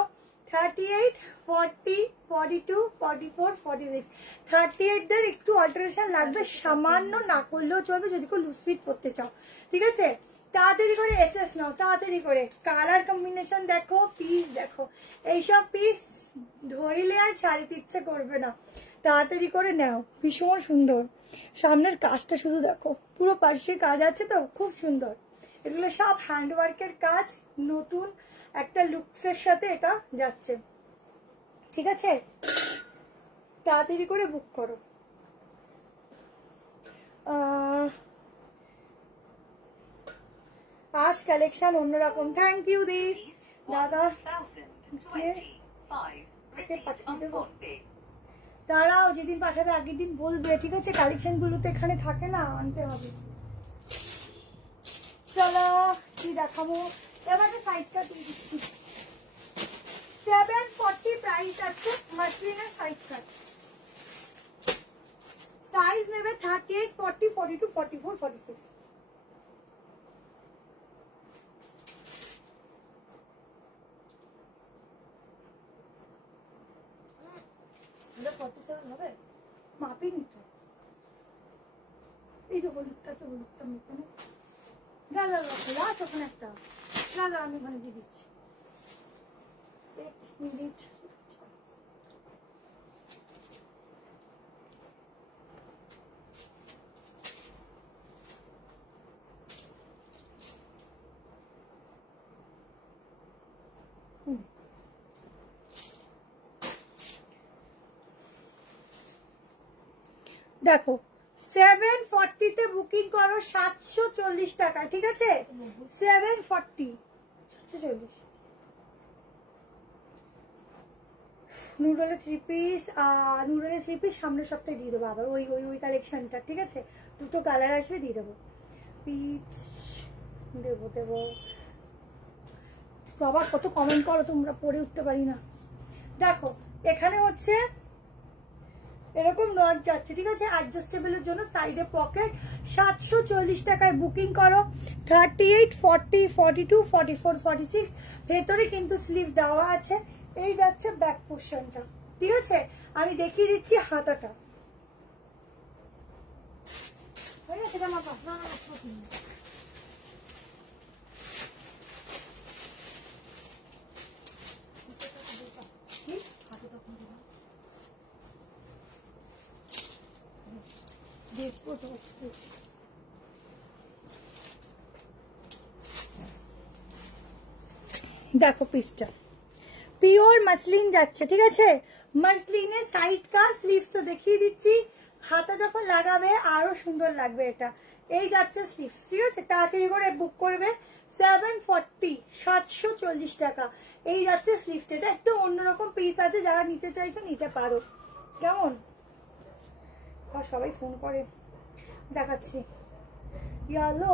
38, 40, 42, 44, 46, 38 দের একটু অল্টারেশন লাগবে, সামান্য না করলেও চলবে যদি কেউ লুজ ফিট করতে চাও, ঠিক আছে? তাড়াতাড়ি করে এসএস নাও, তাড়াতাড়ি করে। কালার কম্বিনেশন দেখো, পিস দেখো, এইসব পিস ধরিলে আর ছাড়িতে ইচ্ছে করবে না, তাড়াতাড়ি করে নাও। ভীষণ সুন্দর, সামনের কাজটা শুধু দেখো, পুরো পার্শ্বে কাজ আছে তো, খুব সুন্দর। এগুলো সব হ্যান্ডওয়ার্কের কাজ, নতুন একটা লুকসের সাথে এটা যাচ্ছে, ঠিক আছে? তাড়াতাড়ি করে বুক করো। আজ কালেকশন অন্যরকম। থ্যাংক ইউ দি দাদা। 1025. Received on PhonePe. দাঁড়াও, যেদিন পাঠাবে আগের দিন বলবে, ঠিক আছে? কালেকশন গুলো তো এখানে থাকে না, আনতে হবে। চলো কি দেখাবো এবার, সাইজ কাট দিয়ে দিচ্ছি। 740 প্রাইস আছে, মাসলিনের সাইজ কাট। সাইজ নেবে 38, 40, 42, 44, 46। এটা 47 হবে? মাপিনি তো, এই যে হলুদটা, তো হলুদটা মেপে না। দাদা লাস্ট ওখানে একটা, দাদা আমি ওখানে দিয়ে দিচ্ছি। 1 মিনিট। দেখো 740 তে বুকিং করো 740 টাকা, ঠিক আছে? 740, 740। নুডলের 3 পিস, নুডলের 3 পিস সামনের সপ্তাহে দিয়ে দেবো আবার, ওই ওই ওই কালেকশনটা, ঠিক আছে? দুটো কালার আসবে, দিয়ে দেবো। পিচ দেবো দেবো। বাবা কত কমেন্ট করো তোমরা, পড়ে উঠতে পারি না। দেখো এখানে হচ্ছে এরকম নট যাচ্ছে, ঠিক আছে? অ্যাডজাস্টেবলের জন্য সাইডে পকেট। 740 টাকায় বুকিং করো। 38, 40, 42, 44, 46 ভেতরে কিন্তু স্লিভ দেওয়া আছে। এই যাচ্ছে ব্যাক পোর্শনটা, ঠিক আছে? আমি দেখিয়ে দিচ্ছি হাতাটা। সেটা মাপা না না না, দেখবো তো। দেখো পিসটা পিওর মাসলিন যাচ্ছে, ঠিক আছে? মাসলিনের সাইড কাট, স্লিভস তো দেখিয়ে দিচ্ছি। হাতা যখন লাগাবে আরো সুন্দর লাগবে এটা। এই যাচ্ছে স্লিভ, ঠিক আছে? তাড়াতাড়ি করে বুক করবে। 740, 740 টাকা। এই যাচ্ছে স্লিভস। এটা একটু অন্যরকম পিস আছে, যারা নিতে চাইছো নিতে পারো। কেমন? সবাই ফোন করে, দেখাচ্ছি। ইয়ালো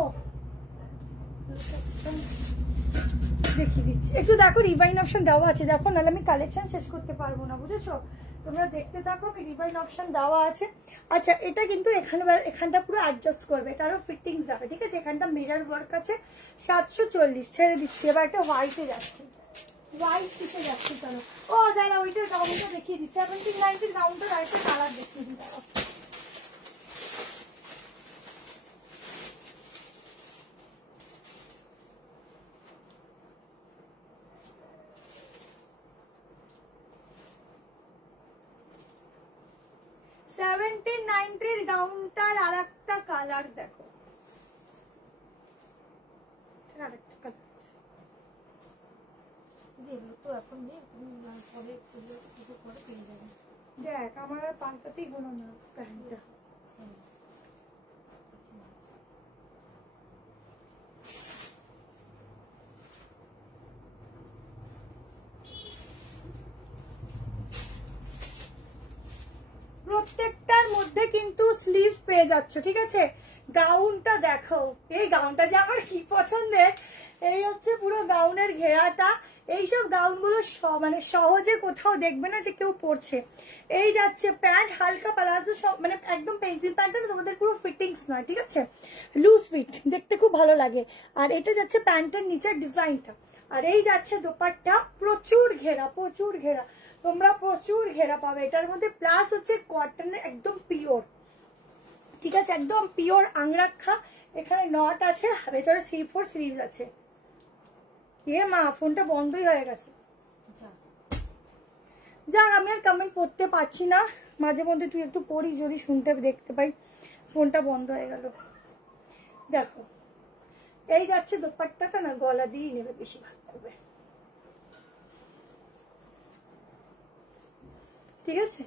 দেখিয়ে দিচ্ছি, একটু দেখো রিভাইন অপশন দেওয়া আছে, দেখো, নাহলে আমি কালেকশন শেষ করতে পারবো না, বুঝেছো? তোমরা দেখতে থাকো, আমি রিভাইন অপশন দেওয়া আছে। আচ্ছা, এটা কিন্তু এখানটা পুরো অ্যাডজাস্ট করবে, এটারও ফিটিংস যাবে, ঠিক আছে? এখানটা মিরর ওয়ার্ক আছে। 740 ছেড়ে দিচ্ছি। এবার একটা হোয়াইটে যাচ্ছে, হোয়াইট পিসে যাচ্ছে। চলো, ও দাঁড়া, ওইটা গাউনটা দেখিয়ে দিই। 1790 গাউনটা একটা কালার দেখিয়ে দিই, দাঁড়াও। গাউনটার আর একটা কালার দেখো, আরেকটা কালার আছে। এগুলো তো এখন নেই, পরে কিছু পরে পেয়ে যাবে। দেখ আমার আর পাল্টাতেই হলো না প্যান্টটা। প্রত্যেকটার মধ্যে কিন্তু স্লিভস পেয়ে যাচ্ছ, ঠিক আছে? গাউনটা দেখো, এই গাউনটা যে আমার কি পছন্দের। এই হচ্ছে পুরো গাউনের ঘেরাটা। এইসব গাউনগুলো মানে সহজে কোথাও দেখবে না যে কেউ পরছে। এই যাচ্ছে প্যান্ট, হালকা প্লাজো, মানে একদম পেন্সিল প্যান্টটা তোমাদের পুরো ফিটিংস নয়, ঠিক আছে? লুজ ফিট, দেখতে খুব ভালো লাগে। আর এটা যাচ্ছে প্যান্টের নিচের ডিজাইনটা। আর এই যাচ্ছে দোপাট্টা, প্রচুর ঘেরা, প্রচুর ঘেরা। তোমরা প্রচুর ঘেরা পাবে এটার মধ্যে। প্লাস হচ্ছে কটনের একদম পিওর, ঠিক আছে? একদম পিওর আংরাক্ষা। এখানে নট আছে, ভেতরে 3/4 স্লিভস আছে। মা ফোনটা বন্ধই হয়ে গেছে। যাক আমি আর কমেন্ট পড়তে পারছি না, মাঝে মধ্যে তুই একটু পড়িস যদি শুনতে দেখতে পাই। ফোনটা বন্ধ হয়ে গেল। দেখো এই যাচ্ছে দোপাট্টাটা না গলা দিয়েই নেবে, বেশি ভালো লাগবে। ঠিক আছে,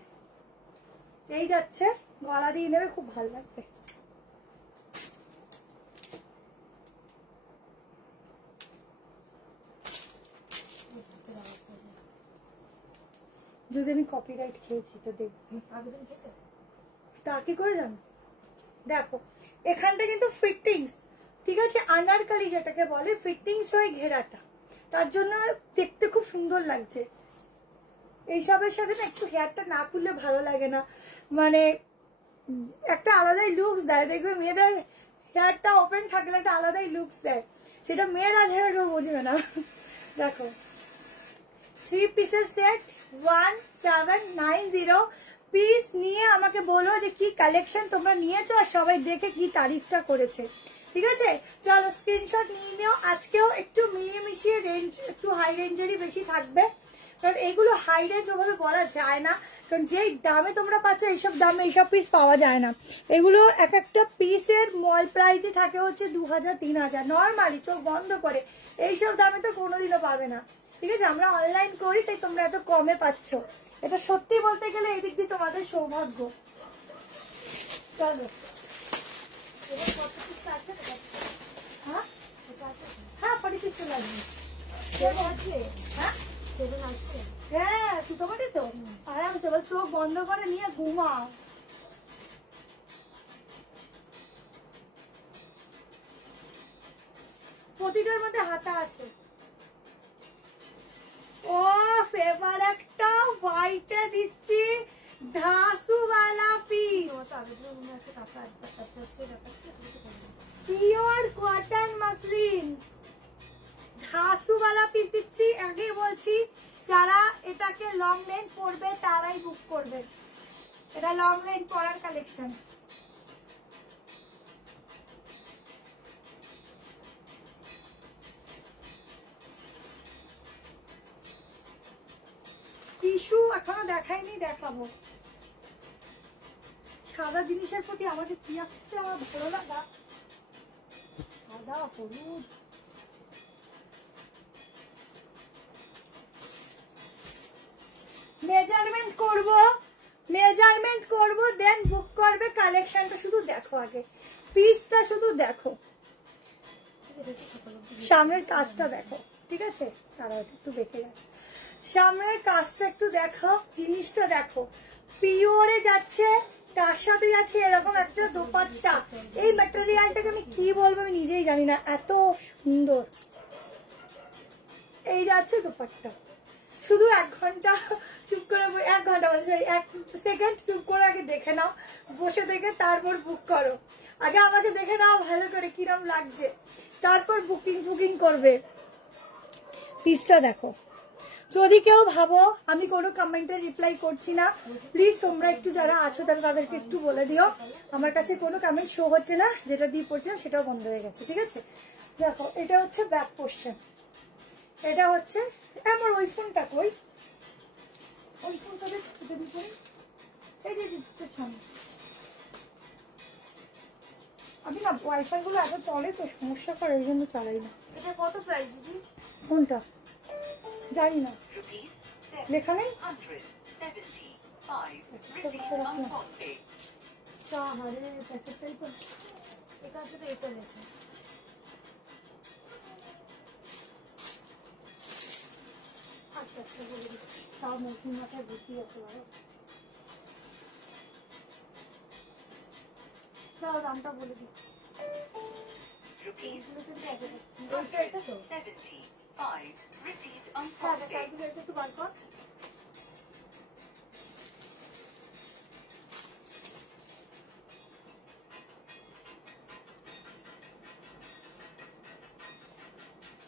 এই যাচ্ছে গলা দিয়ে নেবে, খুব ভালো লাগবে। যদি আমি কপিরাইট খেয়েছি তো দেখবি, তা কি করে জানো? দেখো এখানটা কিন্তু ফিটিংস, ঠিক আছে, আনারকলি যেটাকে বলে ফিটিংস হয়ে ঘেরাটা, তার জন্য দেখতে খুব সুন্দর লাগছে। এইসবের সাথে না একটু হেয়ারটা না খুললে ভালো লাগে না, মানে একটা আলাদাই লুকস দেয়। দেখবে মেয়েদের হেয়ারটা ওপেন থাকলে একটা আলাদাই লুকস দেয়, সেটা মেয়েরা ছাড়া কেউ বুঝবে না। দেখো 3 পিসের সেট 1790 পিস নিয়ে আমাকে বলো যে কি কালেকশন তোমরা নিয়েছো আর সবাই দেখে কি তারিফটা করেছে। ঠিক আছে, চলো স্ক্রিনশট নিয়ে নিও। আজকেও একটু মিলিয়ে মিশিয়ে রেঞ্জ একটু হাই রেঞ্জেরই বেশি থাকবে, কারণ এগুলো হাই রেঞ্জ ওভাবে বলা যায় না, কারণ যেই দামে তোমরা পাচ্ছ এইসব দামে এইসব পিস পাওয়া যায় না। এগুলো এক একটা পিসের মল প্রাইসই থাকে হচ্ছে 2000-3000 নর্মালি চোখ বন্ধ করে, এইসব দামে তো কোনোদিনও পাবে না। ঠিক আছে, আমরা অনলাইন করি তাই তোমরা এত কমে পাচ্ছ, এটা সত্যি বলতে গেলে এই দিক দিয়ে তোমাদের সৌভাগ্য। চলো হ্যাঁ 46 লাগবে। হ্যাঁ সুতোপাটি তো আরামসে, এবার চোখ বন্ধ করে নিয়ে ঘুমাও। প্রতিটার মধ্যে হাতা আছে। ও ফেভার একটা হোয়াইটে দিচ্ছি ধাসুওয়ালা পিস, পিওর কটন মাসলিন ধাসুওয়ালা পিস দিচ্ছি। আগে বলছি যারা এটাকে লং লেন্থ পরবে তারাই বুক করবে, এটা লং লেন্থ পরার কালেকশন। টিস্যু এখনো দেখাইনি, দেখাবো। সাদা জিনিসের প্রতি আমাদের কি আসছে, আমার ভালো লাগা সাদা হলুদ। মেজারমেন্ট করব দেন বুক করবে। কালেকশনটা শুধু দেখো, আগে পিসটা শুধু দেখো, সামনের কাজটা দেখো। ঠিক আছে, তারা একটু বেঁকে গেছে, সামনের কাজটা একটু দেখো, জিনিসটা দেখো, পিওরে যাচ্ছে, তার সাথে যাচ্ছে এরকম একটা দোপাট্টা। এই ম্যাটেরিয়ালটাকে আমি কি বলবো আমি নিজেই জানি না, এত সুন্দর। এই যাচ্ছে দোপাট্টা, শুধু 1 ঘন্টা চুপ করে, 1 ঘন্টা বলছে 1 সেকেন্ড চুপ করে আগে দেখে নাও, বসে দেখে তারপর বুক করো। আগে আমাকে দেখে নাও ভালো করে কিরম লাগছে, তারপর বুকিং করবে। পিসটা দেখো। যদি কেউ ভাবো আমি কোনো কমেন্টে রিপ্লাই করছি না, প্লিজ তোমরা একটু যারা আছো তাদেরকে একটু বলে দিও, আমার কাছে কোনো কমেন্ট শো হচ্ছে না, যেটা দিয়ে পড়ছিলাম সেটাও বন্ধ হয়ে গেছে। ঠিক আছে, দেখো এটা হচ্ছে ব্যাক পোর্শন, এটা হচ্ছে আমার ওই ফোনটা কই, ওই ফোনটা এই যে সামনে। আমি না ওয়াইফাই গুলো এত চলে তো সমস্যা করে, ওই জন্য চালাই না। এটা কত প্রাইস দিদি? কোনটা জানি না, লেখা নেই। প্যাকেটটাই তো এখান থেকে এটা লেখা। আচ্ছা আচ্ছা বলে দিচ্ছি, তাও নতুন মাথায় ভর্তি আছে ভালো। তাও দামটা বলে দিচ্ছি। একটু বার কর।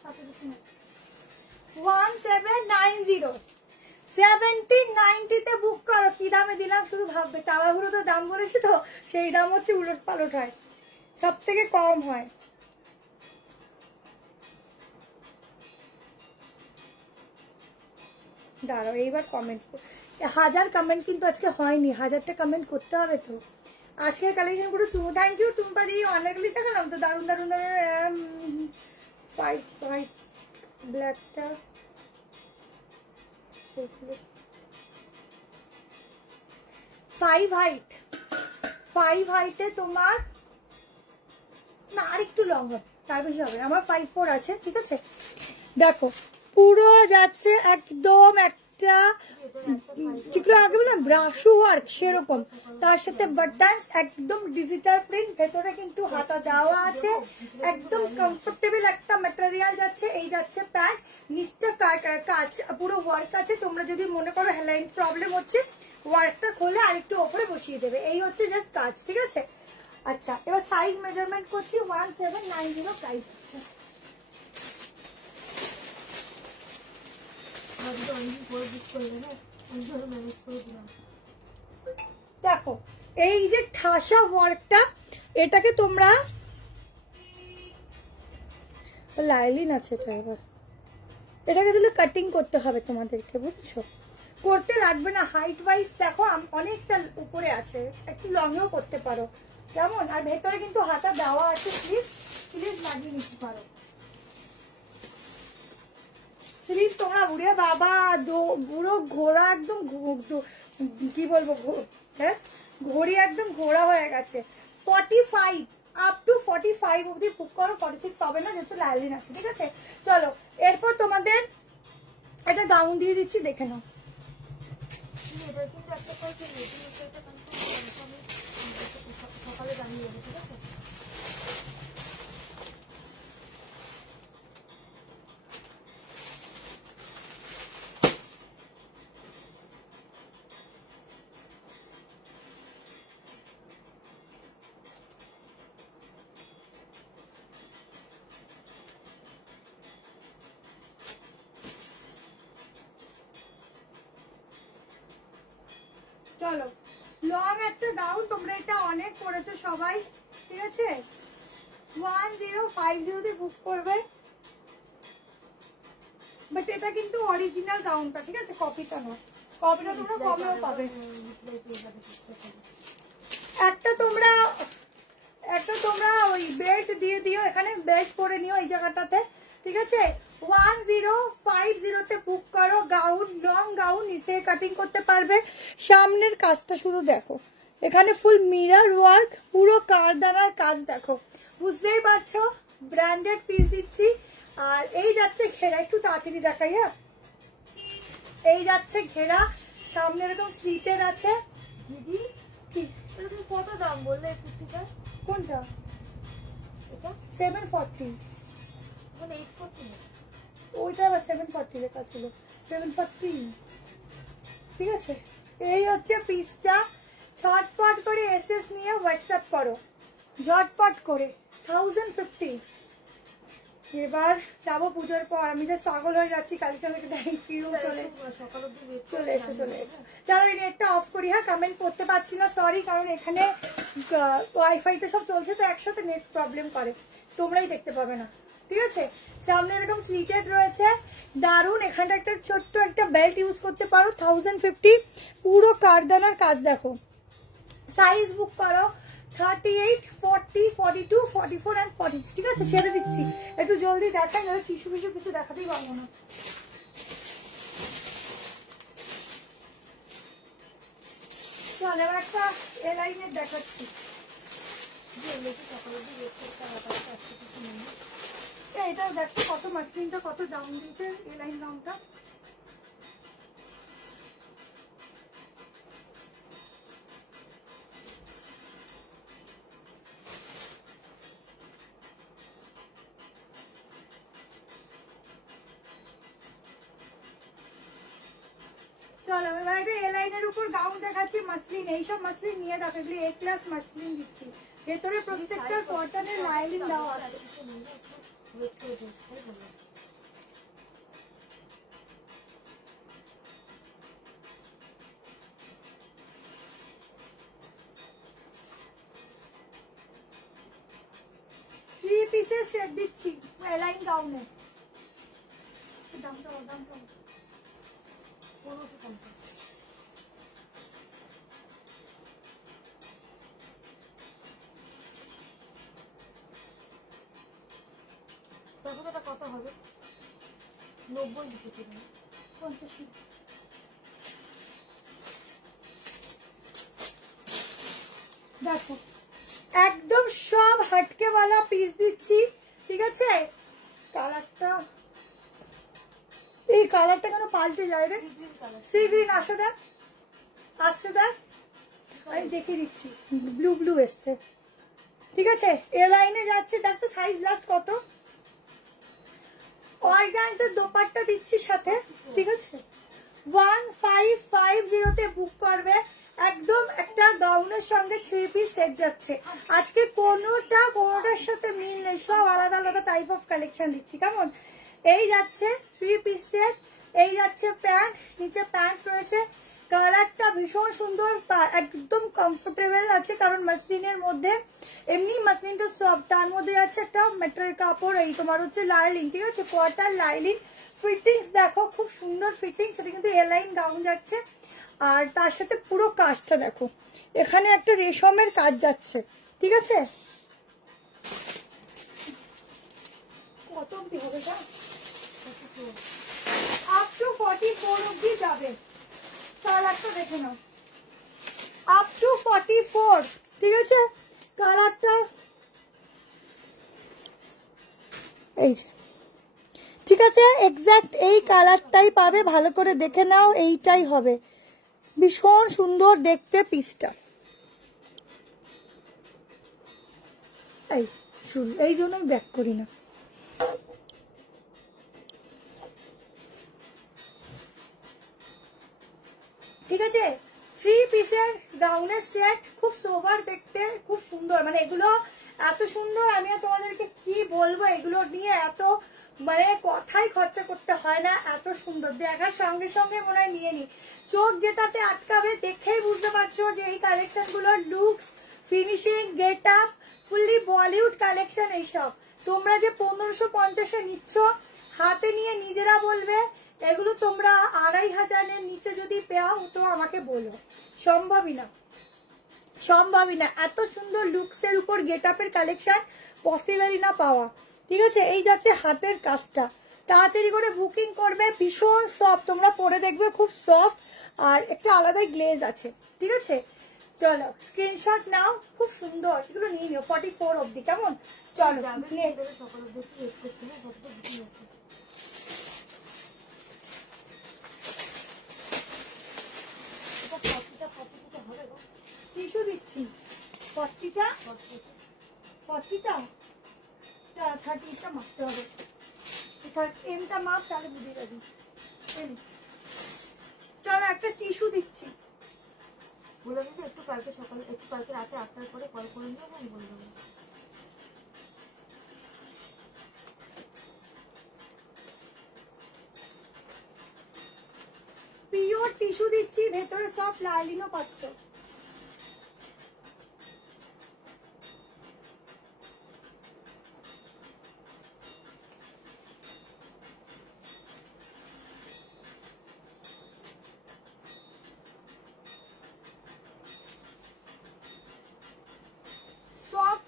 সাথে 1790 1790 তে বুক করো। কি দামে দিলাম শুধু ভাববে, তাড়াহুড়ো তো দাম বলেছি তো সেই দাম হচ্ছে উলট পালট হয়। সব থেকে কম হয়। দাঁড়াও এইবার কমেন্ট, 1000 কমেন্ট কিন্তু আজকে হয়নি, 1000টা কমেন্ট করতে হবে তো। আজকের কালেকশন পুরো চুমু, থ্যাংক ইউ টুম্পা দি, অনেকগুলি দেখালাম তো, দারুণ দারুণ দারুণ। 5 হোয়াইট ব্ল্যাকটা 5 হাইট, 5 হাইটে তোমার না আর একটু লং হবে, তার বেশি হবে, আমার 5'4" আছে, ঠিক আছে। দেখো পুরো যাচ্ছে একদম একটা যেগুলো আগে বললাম ব্রাশো ওয়ার্ক সেরকম, তার সাথে বাটন্স, একদম ডিজিটাল প্রিন্ট, ভেতরে কিন্তু হাতা দেওয়া আছে, একদম কমফোর্টেবল একটা ম্যাটেরিয়াল যাচ্ছে। এই যাচ্ছে প্যান্ট, নিচটা কাজ পুরো ওয়ার্ক আছে। তোমরা যদি মনে করো হেলাইন প্রবলেম হচ্ছে, ওয়ার্কটা খুলে আর একটু ওপরে বসিয়ে দেবে, এই হচ্ছে জাস্ট কাজ, ঠিক আছে। আচ্ছা এবার সাইজ মেজারমেন্ট করছি, 1790 প্রাইস আছে। দেখো এই যে ঠাসা ওয়ার্কটা, এটাকে তোমরা লাইলিন আছে তো, এবার এটাকে দিলে কাটিং করতে হবে তোমাদেরকে, বুঝছো, করতে লাগবে না। হাইট ওয়াইজ দেখো অনেকটা উপরে আছে, একটু লংও করতে পারো, কেমন। আর ভেতরে কিন্তু হাতা দেওয়া আছে, স্লিভ লাগিয়ে নিতে পারো। স্লিভ তোমরা উড়ে বাবা পুরো ঘোড়া একদম কি বলবো, হ্যাঁ ঘড়ি একদম ঘোড়া হয়ে গেছে। 45 আপ টু 45 অব্দি বুক করো, 46 হবে না যেহেতু লাইলিন আছে, ঠিক আছে। চলো এরপর তোমাদের একটা গাউন দিয়ে দিচ্ছি, দেখে নাও। সকালে জানিয়ে দেবো, ঠিক আছে। চলো লং একটা গাউন, তোমরা এটা অনেক পরেছো সবাই, ঠিক আছে। 1050 দিয়ে বুক করবে, বাট এটা কিন্তু অরিজিনাল গাউনটা, ঠিক আছে, কপিটা নয়, কপিটা তোমরা কমেও পাবে। একটা তোমরা ওই বেল্ট দিয়ে দিও, এখানে বেল্ট করে নিও এই জায়গাটাতে, ঠিক আছে। 1050 বুক করো গাউন, লং গাউন, নিচ থেকে কাটিং করতে পারবে। সামনের কাজটা শুধু দেখো, এখানে ফুল মিরর ওয়ার্ক, পুরো কারদানার কাজ দেখো, বুঝতেই পারছো ব্র্যান্ডেড পিস দিচ্ছি। আর এই যাচ্ছে ঘেরা, একটু তাড়াতাড়ি দেখাই, হ্যাঁ এই যাচ্ছে ঘেরা, সামনে এরকম স্লিটের আছে। দিদি কি তুমি কত দাম বললে এই কুর্তিটা? কোনটা? এটা 740, মানে 840 না, ওইটা আবার 740 লেখা ছিল, 740, ঠিক আছে। এই হচ্ছে পিসটা, ছটপট করে এসএস নিয়ে হোয়াটসঅ্যাপ করো, ঝটপট করে 1050। এবার যাবো পুজোর পর, আমি জাস্ট পাগল হয়ে যাচ্ছি, কালকে থ্যাংক ইউ, চলে সকাল অব্দি ওয়েট চলে এসো চলে এসো। চলো নেটটা অফ করি, হ্যাঁ কমেন্ট করতে পারছি না, সরি, কারণ এখানে ওয়াইফাই তে সব চলছে তো একসাথে নেট প্রবলেম করে, তোমরাই দেখতে পাবে না, ঠিক আছে। সামনে এরকম স্লিটেড রয়েছে, দারুন। এখানটা একটা ছোট্ট একটা বেল্ট ইউজ করতে পারো, 1050, পুরো কারদানার কাজ দেখো। সাইজ বুক করো 38, 40, 42, 44 and 46, ঠিক আছে। ছেড়ে দিচ্ছি, একটু জলদি দেখাই, নয় টিস্যু কিছু দেখাতেই পারবো না। চল এবার একটা এলাইনের দেখাচ্ছি, সকাল অব্দি ওয়েট করতে হবে, আজকে কিছু নেই। এটা দেখো কত মাসলিনটা কত দাম দিয়েছে, এলাইন দামটা। চলো এবার একটা এলাইনের উপর গাউন দেখাচ্ছি, মাসলিন, এইসব মাসলিন নিয়ে দেখো, এগুলি A ক্লাস মাসলিন দিচ্ছি, ভেতরে প্রত্যেকটা কটনের লাইনিং দেওয়া আছে। ওয়েট করে বসতে হবে। পিসের সেট দিচ্ছি এলাইন গাউনে। দামটা 1550। দেখো তো এটা কত হবে? 90 লিখেছি। 50। দেখো একদম সব হটকে वाला পিস দিচ্ছি, ঠিক আছে? কালারটা, এই কালারটা কেন পাল্টে যায় রে? সি গ্রিন আসে দেখ, আসছে দেখ, আমি দেখিয়ে দিচ্ছি, ব্লু ব্লু এসছে, ঠিক আছে? এ লাইনে যাচ্ছে, দেখ তো সাইজ লাস্ট কত। অর্গানজার দোপাট্টা দিচ্ছি সাথে, ঠিক আছে? 1550 তে বুক করবে। একদম একটা গাউনের সঙ্গে 3 পিস সেট যাচ্ছে। আজকে কোনোটার সাথে মিল নেই, সব আলাদা আলাদা টাইপ অফ কালেকশন দিচ্ছি, কেমন? এই যাচ্ছে 3 পিস সেট, এই যাচ্ছে প্যান্ট, নিচে প্যান্ট রয়েছে। কালারটা ভীষণ সুন্দর, একদম কমফোর্টেবল আছে, কারণ মাসলিনের মধ্যে, এমনি মাসলিনটা সফট, তার মধ্যে যাচ্ছে একটা মেটেরিয়াল কাপড়, এই তোমার হচ্ছে লাইলিন, ঠিক আছে? Quarter lining. ফিটিংস দেখো, খুব সুন্দর ফিটিংস, এটা কিন্তু এলাইন গাউন যাচ্ছে। আর তার সাথে পুরো কাজটা দেখো, এখানে একটা রেশমের কাজ যাচ্ছে, ঠিক আছে? কত অব্দি হবে এটা? আপ টু 44 অব্দি যাবে। কালারটা দেখে নাও, আপ টু 44, ঠিক আছে? কালারটা এই যে, ঠিক আছে? এক্স্যাক্ট এই কালারটাই পাবে, ভালো করে দেখে নাও, এইটাই হবে। ভীষণ সুন্দর দেখতে পিসটা, এই জন্য আমি ব্যাক করি না। ঠিক আছে, 3 পিসের গাউনের সেট, খুব সোভার দেখতে, খুব সুন্দর, মানে এগুলো এত সুন্দর, আমি তোমাদেরকে কি বলবো, এগুলো নিয়ে এত মানে কথাই খরচা করতে হয় না, এত সুন্দর দেখার সঙ্গে সঙ্গে মনে হয় নিয়ে নি। চোখ যেটাতে আটকাবে, দেখেই বুঝতে পারছো যে এই কালেকশন গুলোর looks, finishing, get up, fully Bollywood collection. এইসব তোমরা যে 1550-এ নিচ্ছ, হাতে নিয়ে নিজেরা বলবে এগুলো তোমরা 2500-এর নিচে যদি পাও তো আমাকে বলো, সম্ভবই না, সম্ভবই না। এত সুন্দর লুকসের উপর গেট আপের কালেকশন পসিবলই না পাওয়া, ঠিক আছে? এই যাচ্ছে হাতের কাজটা, তাড়াতাড়ি করে বুকিং করবে। ভীষণ সফট, তোমরা পরে দেখবে খুব সফট, আর একটা আলাদাই গ্লেজ আছে, ঠিক আছে? চলো স্ক্রিনশট নাও, খুব সুন্দর, এগুলো নিয়ে নিও 44 অব্দি, কেমন? চলো সকালের দিকে ওয়েট করতে হবে, কতটা বুকিং আছে। এটা 40টা হবে গো, টিস্যু দিচ্ছি 40টা 30টা মাপতে হবে, এমটা মাপ, তাহলে বুঝে যাবি। চলো একটা টিস্যু দিচ্ছি, বলে দেবো একটু কালকে সকালে, একটু কালকে রাতে 8টার পরে কল করে নিও, আমি বলে দেবো। পিওর টিস্যু দিচ্ছি, ভেতরে সব লাইলিনও পাচ্ছ।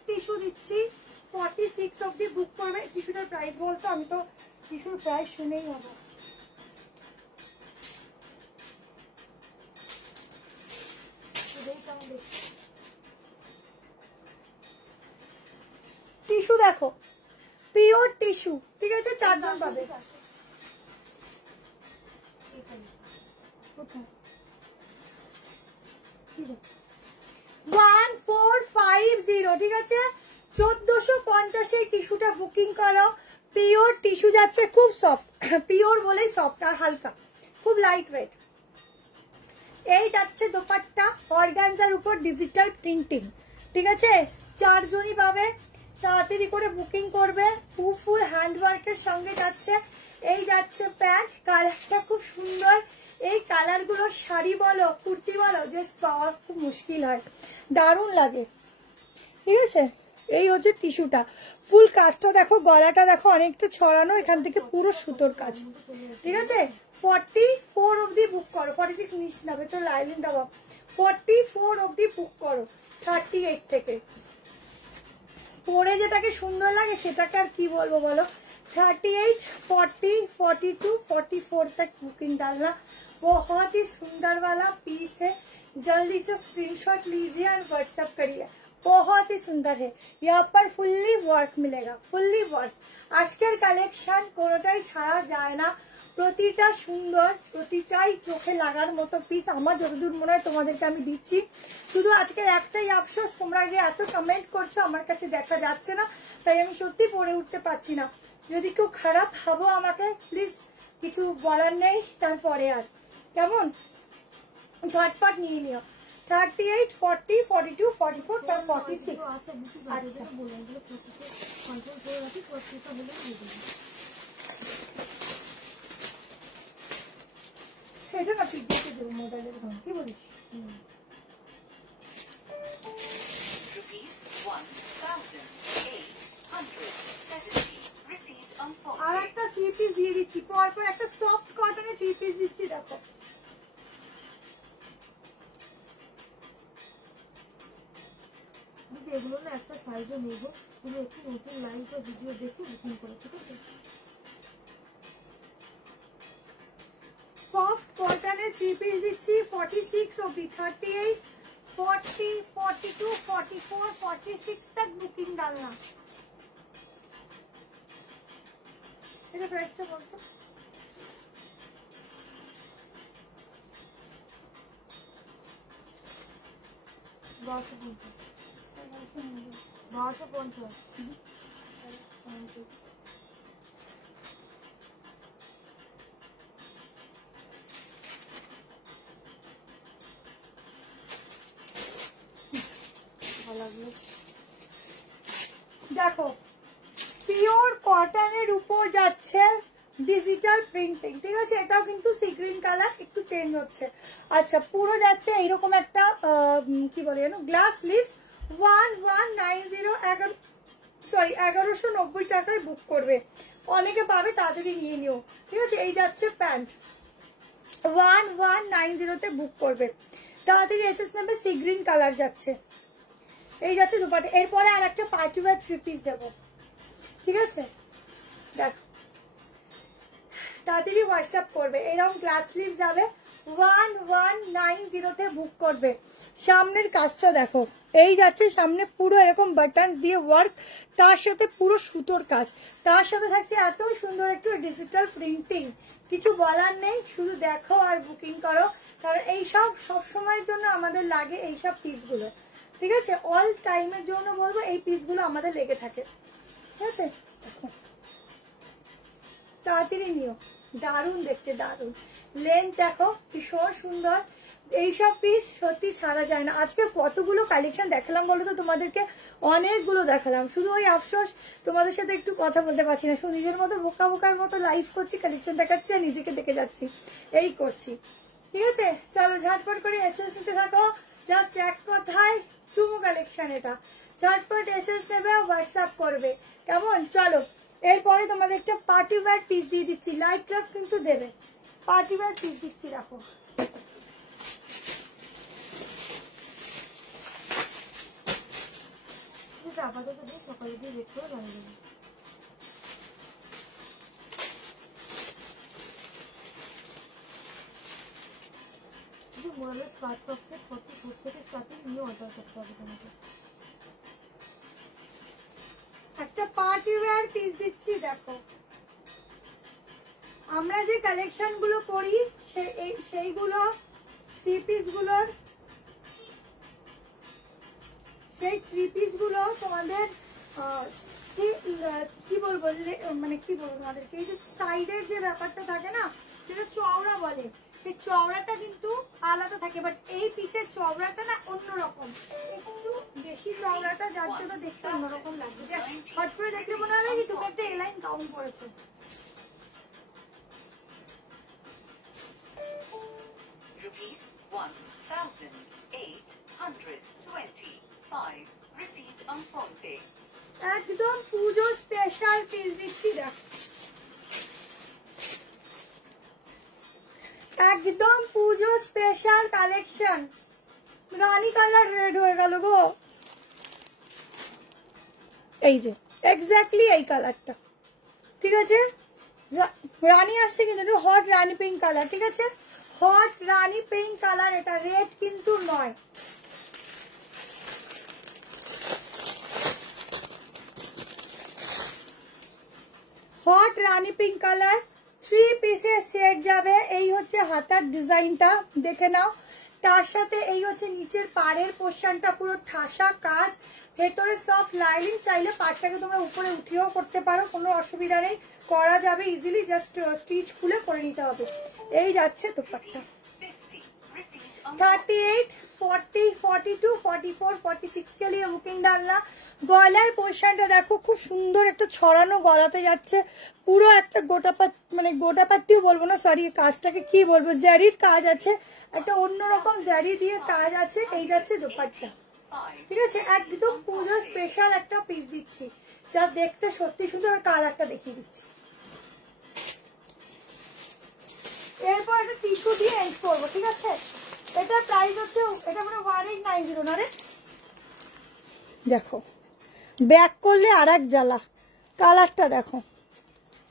টিস্যু দিচ্ছি 46 অব্দি বুক করবে। টিস্যুটার প্রাইস বলতো, আমি তো টিস্যুর প্রাইস শুনেই হবে। টিস্যু দেখো, পিওর টিস্যু, ঠিক আছে? 4 জন পাবে। 1450, ঠিক আছে? 1450 এই টিস্যুটা বুকিং করো। পিওর টিস্যু যাচ্ছে, খুব সফট, পিওর বলেই সফট, আর হালকা, খুব লাইট ওয়েট। এই যাচ্ছে দোপাট্টা, অর্গানজার উপর ডিজিটাল প্রিন্টিং, ঠিক আছে? 4 জনই পাবে, তাড়াতাড়ি করে বুকিং করবে। ফুল হ্যান্ডওয়ার্কের সঙ্গে যাচ্ছে। এই যাচ্ছে প্যান্ট, কালারটা খুব সুন্দর। এই কালার গুলো শাড়ি বলো, কুর্তি বলো, জাস্ট পাওয়া খুব মুশকিল হয়, দারুণ লাগে, ঠিক আছে? এই হচ্ছে টিস্যুটা, ফুল কাজটা দেখো, গলাটা দেখো অনেকটা ছড়ানো, এখান থেকে পুরো সুতোর কাজ, ঠিক আছে। 44 অব্দি বুক করো, 46 নিস না তো লাইলিন দেওয়া, 44 অব্দি বুক করো 38 থেকে। পরে যেটাকে সুন্দর লাগে সেটাকে আর কি বলবো বলো। 38, 40, 42, 44 तक बुकिंग डालना। बहुत ही सुंदर वाला पीस है, जल्दी से स्क्रीनशॉट लीजिए और व्हाट्सएप करिए। बहुत ही सुंदर है, यहाँ पर फुल्ली वर्क मिलेगा, फुल्ली वर्क। আজকের কালেকশন কোনোটাই ছাড়া যায় না, প্রতিটা সুন্দর, প্রতিটাই চোখে লাগার মতো পিস। আমার যতদূর মনে হয় তোমাদেরকে আমি দিচ্ছি। শুধু আজকের একটাই আফসোস, তোমরা যে এত কমেন্ট করছো আমার কাছে দেখা যাচ্ছে না, তাই আমি সত্যি পড়ে উঠতে পারছি না। যদি কেউ খারাপ ভাবো আমাকে প্লিজ, কিছু বলার নেই। তারপরে আর কেমন ঝটপট নিয়ে নিও। 38, 40, 42, 44, 46। আচ্ছা এটা না ঠিক দেখে দেবো মোবাইলের ঘর, কি বলিস? আর একটা 3 পিস দিয়ে দিচ্ছি, পরপর একটা সফট কটনের 3 পিস দিচ্ছি দেখো। এগুলো না একটা সাইজে নেব, তুমি একটু নতুন লাইভ বা ভিডিও দেখে বুকিং করো, ঠিক আছে? সফট কটনের 3 পিস দিচ্ছি 46 অবধি, 38, 40, 42, 44, 46 तक बुकिंग डालना। এটা প্রাইসটা বলতো। দেখো পিওর কটনের উপর যাচ্ছে ডিজিটাল প্রিন্টিং, ঠিক আছে। এটাও কিন্তু সি গ্রিন কালার, একটু চেঞ্জ হচ্ছে। আচ্ছা পুরো যাচ্ছে এইরকম একটা কি বলে জানো, গ্লাস লিভস। 1190 টাকায় বুক করবে, অনেকে পাবে, তাড়াতাড়ি নিয়ে নিও, ঠিক আছে। এই যাচ্ছে প্যান্ট, 1190-তে বুক করবে, তাড়াতাড়ি এসএস নেবে। সি গ্রিন কালার যাচ্ছে, এই যাচ্ছে দুপাটে। এরপরে আর একটা পার্টি ওয়্যার 3 পিস দেবো, ঠিক আছে। দেখো তাড়াতাড়ি হোয়াটসঅ্যাপ করবে, এরকম গ্লাস স্লিভ যাবে, 1190-তে বুক করবে। সামনের কাজটা দেখো, এই যাচ্ছে সামনে পুরো এরকম বাটনস দিয়ে ওয়ার্ক, তার সাথে পুরো সুতোর কাজ, তার সাথে থাকছে এত সুন্দর একটু ডিজিটাল প্রিন্টিং। কিছু বলার নেই, শুধু দেখো আর বুকিং করো, কারণ এইসব সবসময়ের জন্য আমাদের লাগে এইসব পিসগুলো, ঠিক আছে। অল টাইমের জন্য বলবো এই পিসগুলো আমাদের লেগে থাকে, ঠিক আছে। দেখো তাড়াতাড়ি নিও, দারুণ দেখতে, দারুণ লেন্থ দেখো ভীষণ সুন্দর। এইসব পিস সত্যি ছাড়া যায় না। আজকে কতগুলো কালেকশন দেখালাম বলো তো তোমাদেরকে, অনেকগুলো দেখালাম। শুধু ওই আফসোস তোমাদের সাথে একটু কথা বলতে পারছি না, শুধু নিজের মতো বোকা বোকার মতো লাইভ করছি, কালেকশন দেখাচ্ছি আর নিজেকে দেখে যাচ্ছি, এই করছি, ঠিক আছে। চলো ঝটপট করে এসএস নিতে থাকো। জাস্ট এক কথায় চুমু কালেকশন, এটা ঝটপট এসএস নেবে, হোয়াটসঅ্যাপ করবে, কেমন। চলো এরপরে তোমাদের একটা পার্টি ওয়্যার পিস দিয়ে দিচ্ছি, লাইট ক্রাফ কিন্তু দেবে, পার্টি ওয়্যার পিস দিচ্ছি। রাখো আপাতত দিয়ে সকালে দিয়ে রেট করে জানিয়ে দেবো। কিন্তু মোরালের স্কার্ট টপসে 44 থেকে স্টার্টিং নিয়ে অর্ডার করতে হবে তোমাকে। একটা পার্টি ওয়্যার পিস দিচ্ছি দেখো। আমরা যে কালেকশন গুলো করি সেইগুলো 3 পিস গুলোর, সেই 3 পিস গুলো তোমাদের কি বলবো, মানে কি বলবো তোমাদেরকে, এই যে সাইডের যে ব্যাপারটা থাকে না, যেটা চওড়া বলে, সেই চওড়াটা কিন্তু আলাদা থাকে, বাট এই পিসের চওড়াটা না অন্যরকম, একটু বেশি চওড়াটা, যার জন্য দেখতে অন্যরকম লাগবে। যে হট করে দেখলে মনে হয় কি তুমি একটা align gown পরেছো। Rupees 1,820. 5. Receipt on phone pay. একদম পুজো স্পেশাল পিস দিচ্ছি দেখ, একদম পুজো স্পেশাল কালেকশন। রানী কালার রেড হয়ে গেল গো, এই যে এক্স্যাক্টলি এই কালারটা, ঠিক আছে। রানী আসছে কিন্তু হট রানী পিঙ্ক কালার, ঠিক আছে, হট রানী পিঙ্ক কালার, এটা রেড কিন্তু নয়। হট রানী পিঙ্ক কালার, 3 পিসের সেট যাবে। এই হচ্ছে হাতার ডিজাইনটা দেখে নাও, তার সাথে এই হচ্ছে নিচের পাড়ের পোর্শনটা পুরো ঠাসা কাজ, ভেতরে সফট লাইনিং। চাইলে পাড়টাকে তোমরা উপরে উঠিয়েও করতে পারো, কোনো অসুবিধা নেই, করা যাবে ইজিলি, জাস্ট স্টিচ খুলে করে নিতে হবে। এই যাচ্ছে দোপাট্টা 38, 40, 42, 44, 46 के लिए बुकिंग डालना। গলার পোর্শনটা দেখো খুব সুন্দর একটা ছড়ানো গলাতে যাচ্ছে, পুরো একটা গোটাপাত্তিও বলবো না, সরি কাজটাকে কি বলবো, জারির কাজ আছে, একটা অন্যরকম জারি দিয়ে কাজ আছে। এই যাচ্ছে দোপাট্টা, ঠিক আছে, একদম পুজো স্পেশাল একটা পিস দিচ্ছি, যা দেখতে সত্যি সুন্দর। কালারটা দেখিয়ে দিচ্ছি। এরপর একটা টিস্যু দিয়ে এন্ড করবো, ঠিক আছে। এটা প্রাইস হচ্ছে, এটা মানে 1890 না রে, দেখো ব্যাক করলে আর এক জ্বালা, কালারটা দেখো,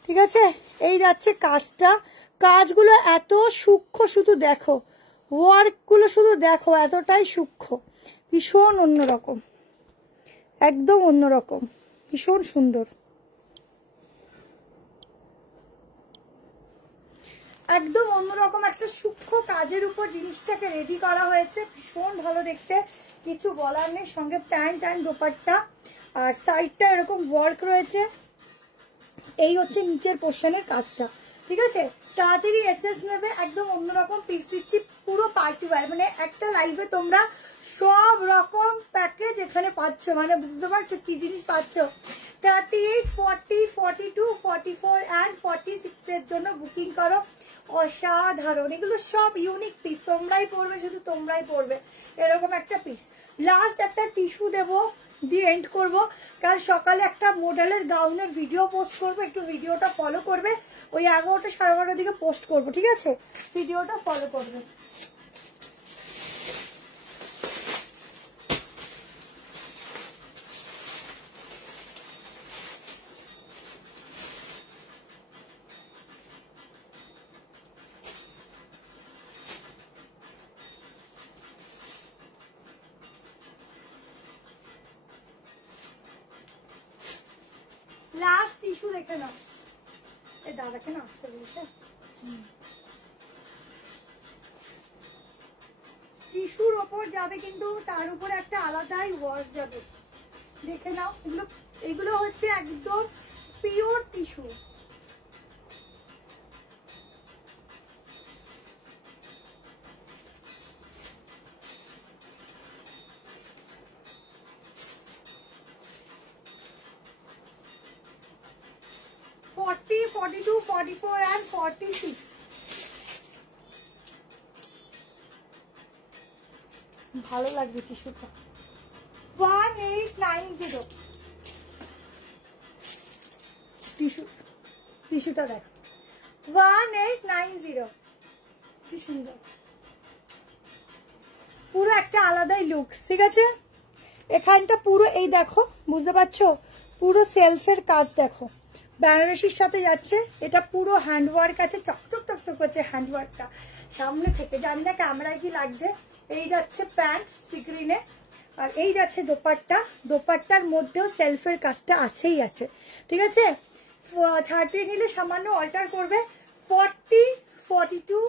ঠিক আছে। এই যাচ্ছে কাজটা, কাজগুলো এত সূক্ষ্ম, শুধু দেখো ওয়ার্কগুলো, শুধু দেখো এতটাই সূক্ষ্ম, ভীষণ অন্যরকম, একদম অন্যরকম, ভীষণ সুন্দর, একদম অন্যরকম একটা সূক্ষ্ম কাজের উপর জিনিসটাকে রেডি করা হয়েছে, ভীষণ ভালো দেখতে, কিছু বলার নেই। সঙ্গে প্যান্ট অ্যান্ড দোপাট্টা, আর সাইডটা এরকম ওয়ার্ক রয়েছে। এই হচ্ছে নিচের পোর্শনের কাজটা, ঠিক আছে। তাড়াতাড়ি এসএস নেবে, একদম অন্যরকম পিস দিচ্ছি, পুরো পার্টি ওয়্যার, মানে একটা লাইভে তোমরা সব রকম প্যাকেজ এখানে পাচ্ছ, মানে বুঝতে পারছো কি জিনিস পাচ্ছ। 38, 40, 42, 44 অ্যান্ড 46 এর জন্য বুকিং করো। অসাধারণ, এগুলো সব ইউনিক পিস, তোমরাই পড়বে, শুধু তোমরাই পড়বে, এরকম একটা পিস। লাস্ট একটা টিস্যু দেবো, দিয়ে এন্ড করবো। কাল সকালে একটা মডেলের গাউনের ভিডিও পোস্ট করবো, একটু ভিডিওটা ফলো করবে, ওই 11টা 11:30 দিকে পোস্ট করবো, ঠিক আছে, ভিডিওটা ফলো করবে। লাস্ট টিস্যু দেখে নাও, এই দাদাকে না আসতে বলছে, টিস্যুর ওপর যাবে কিন্তু তার উপরে একটা আলাদাই ওয়ার্ক যাবে, দেখে নাও। এগুলো হচ্ছে একদম পিওর টিস্যু, $40, $42, $44 and $46। ভালো লাগবে টিস্যুটা। 1890 টিস্যুটা দেখ, 1890, কি সুন্দর, পুরো একটা আলাদাই লুক, ঠিক আছে। এখানটা পুরো এই দেখো, বুঝতে পারছো, পুরো সেলফের কাজ দেখো, বেনারসির সাথে যাচ্ছে, এটা পুরো হ্যান্ডওয়ার্ক আছে, চকচক চকচক করছে হ্যান্ডওয়ার্কটা সামনে থেকে, জানি না ক্যামেরায় কি লাগছে। এই যাচ্ছে প্যান্ট সিগ্রিনে, আর এই যাচ্ছে দোপাট্টা, দোপাট্টার মধ্যেও সেলফের কাজটা আছেই আছে, ঠিক আছে। 30 নিলে সামান্য অল্টার করবে। 40, 42,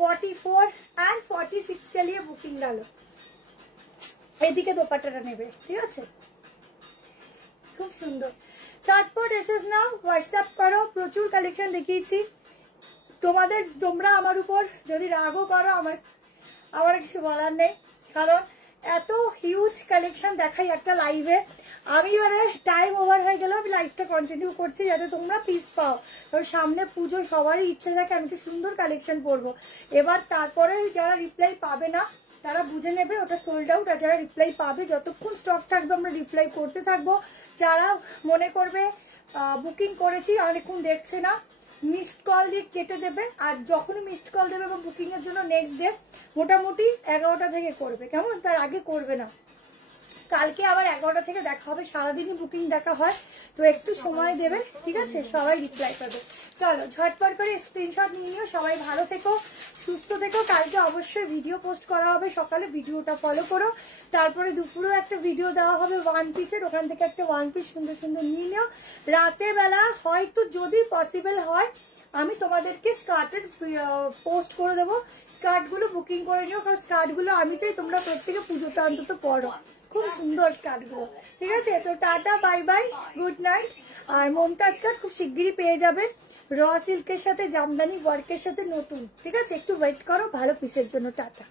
44 and 46 के लिए বুকিং ডালো। এদিকে দোপাট্টাটা নেবে, ঠিক আছে, খুব সুন্দর। চটপট এসএস নাও, হোয়াটসঅ্যাপ করো, প্রচুর কালেকশন দেখিয়েছি তোমরা আমার উপর যদি রাগও করো, আমার কিছু বলার নেই, কারণ এত হিউজ কালেকশন দেখাই একটা লাইভে। আমি এবারে টাইম ওভার হয়ে গেল, আমি লাইভটা কন্টিনিউ করছি যাতে তোমরা পিস পাও, কারণ সামনে পুজো, সবারই ইচ্ছে থাকে আমি তো সুন্দর কালেকশন পরবো। এবার তারপরে যারা রিপ্লাই পাবে না তারা বুঝে নেবে ওটা সোল্ড আউট। আর যারা রিপ্লাই পাবে, যতক্ষণ স্টক থাকবে আমরা রিপ্লাই করতে থাকবো। যারা মনে করবে বুকিং করেছি অনেকক্ষণ দেখছে না, মিসড কল দিয়ে কেটে দেবে। আর যখনই মিসড কল দেবে বা বুকিং এর জন্য নেক্সট ডে মোটামুটি 11টা থেকে করবে, কেমন? তার আগে করবে না। কালকে আবার 11টা থেকে দেখা হবে, সারাদিনই বুকিং দেখা হয়, তো একটু সময় দেবে, ঠিক আছে? সবাই রিপ্লাই পাবে। চলো ঝটপট করে স্ক্রিনশট নিয়ে নিও। সবাই ভালো থেকো, সুস্থ থেকো। কালকে অবশ্যই ভিডিও পোস্ট করা হবে সকালে, ভিডিওটা ফলো করো। তারপরে দুপুরেও একটা ভিডিও দেওয়া হবে ওয়ান পিসের, ওখান থেকে একটা ওয়ান পিস সুন্দর সুন্দর নিয়ে নিও। রাতের বেলা হয়তো যদি পসিবল হয় আমি তোমাদেরকে স্কার্টের পোস্ট করে দেবো, স্কার্টগুলো বুকিং করে নিও, কারণ স্কার্টগুলো আমি চাই তোমরা প্রত্যেকে পুজোতে অন্তত পরো, খুব সুন্দর স্কার্টগুলো, ঠিক আছে? তো tata, bye bye, good night. আর মমতাজ কাট খুব শিগগিরই পেয়ে যাবে, র সিল্কের সাথে জামদানি ওয়ার্কের সাথে নতুন, ঠিক আছে? একটু ওয়েট করো ভালো পিসের জন্য। টাটা।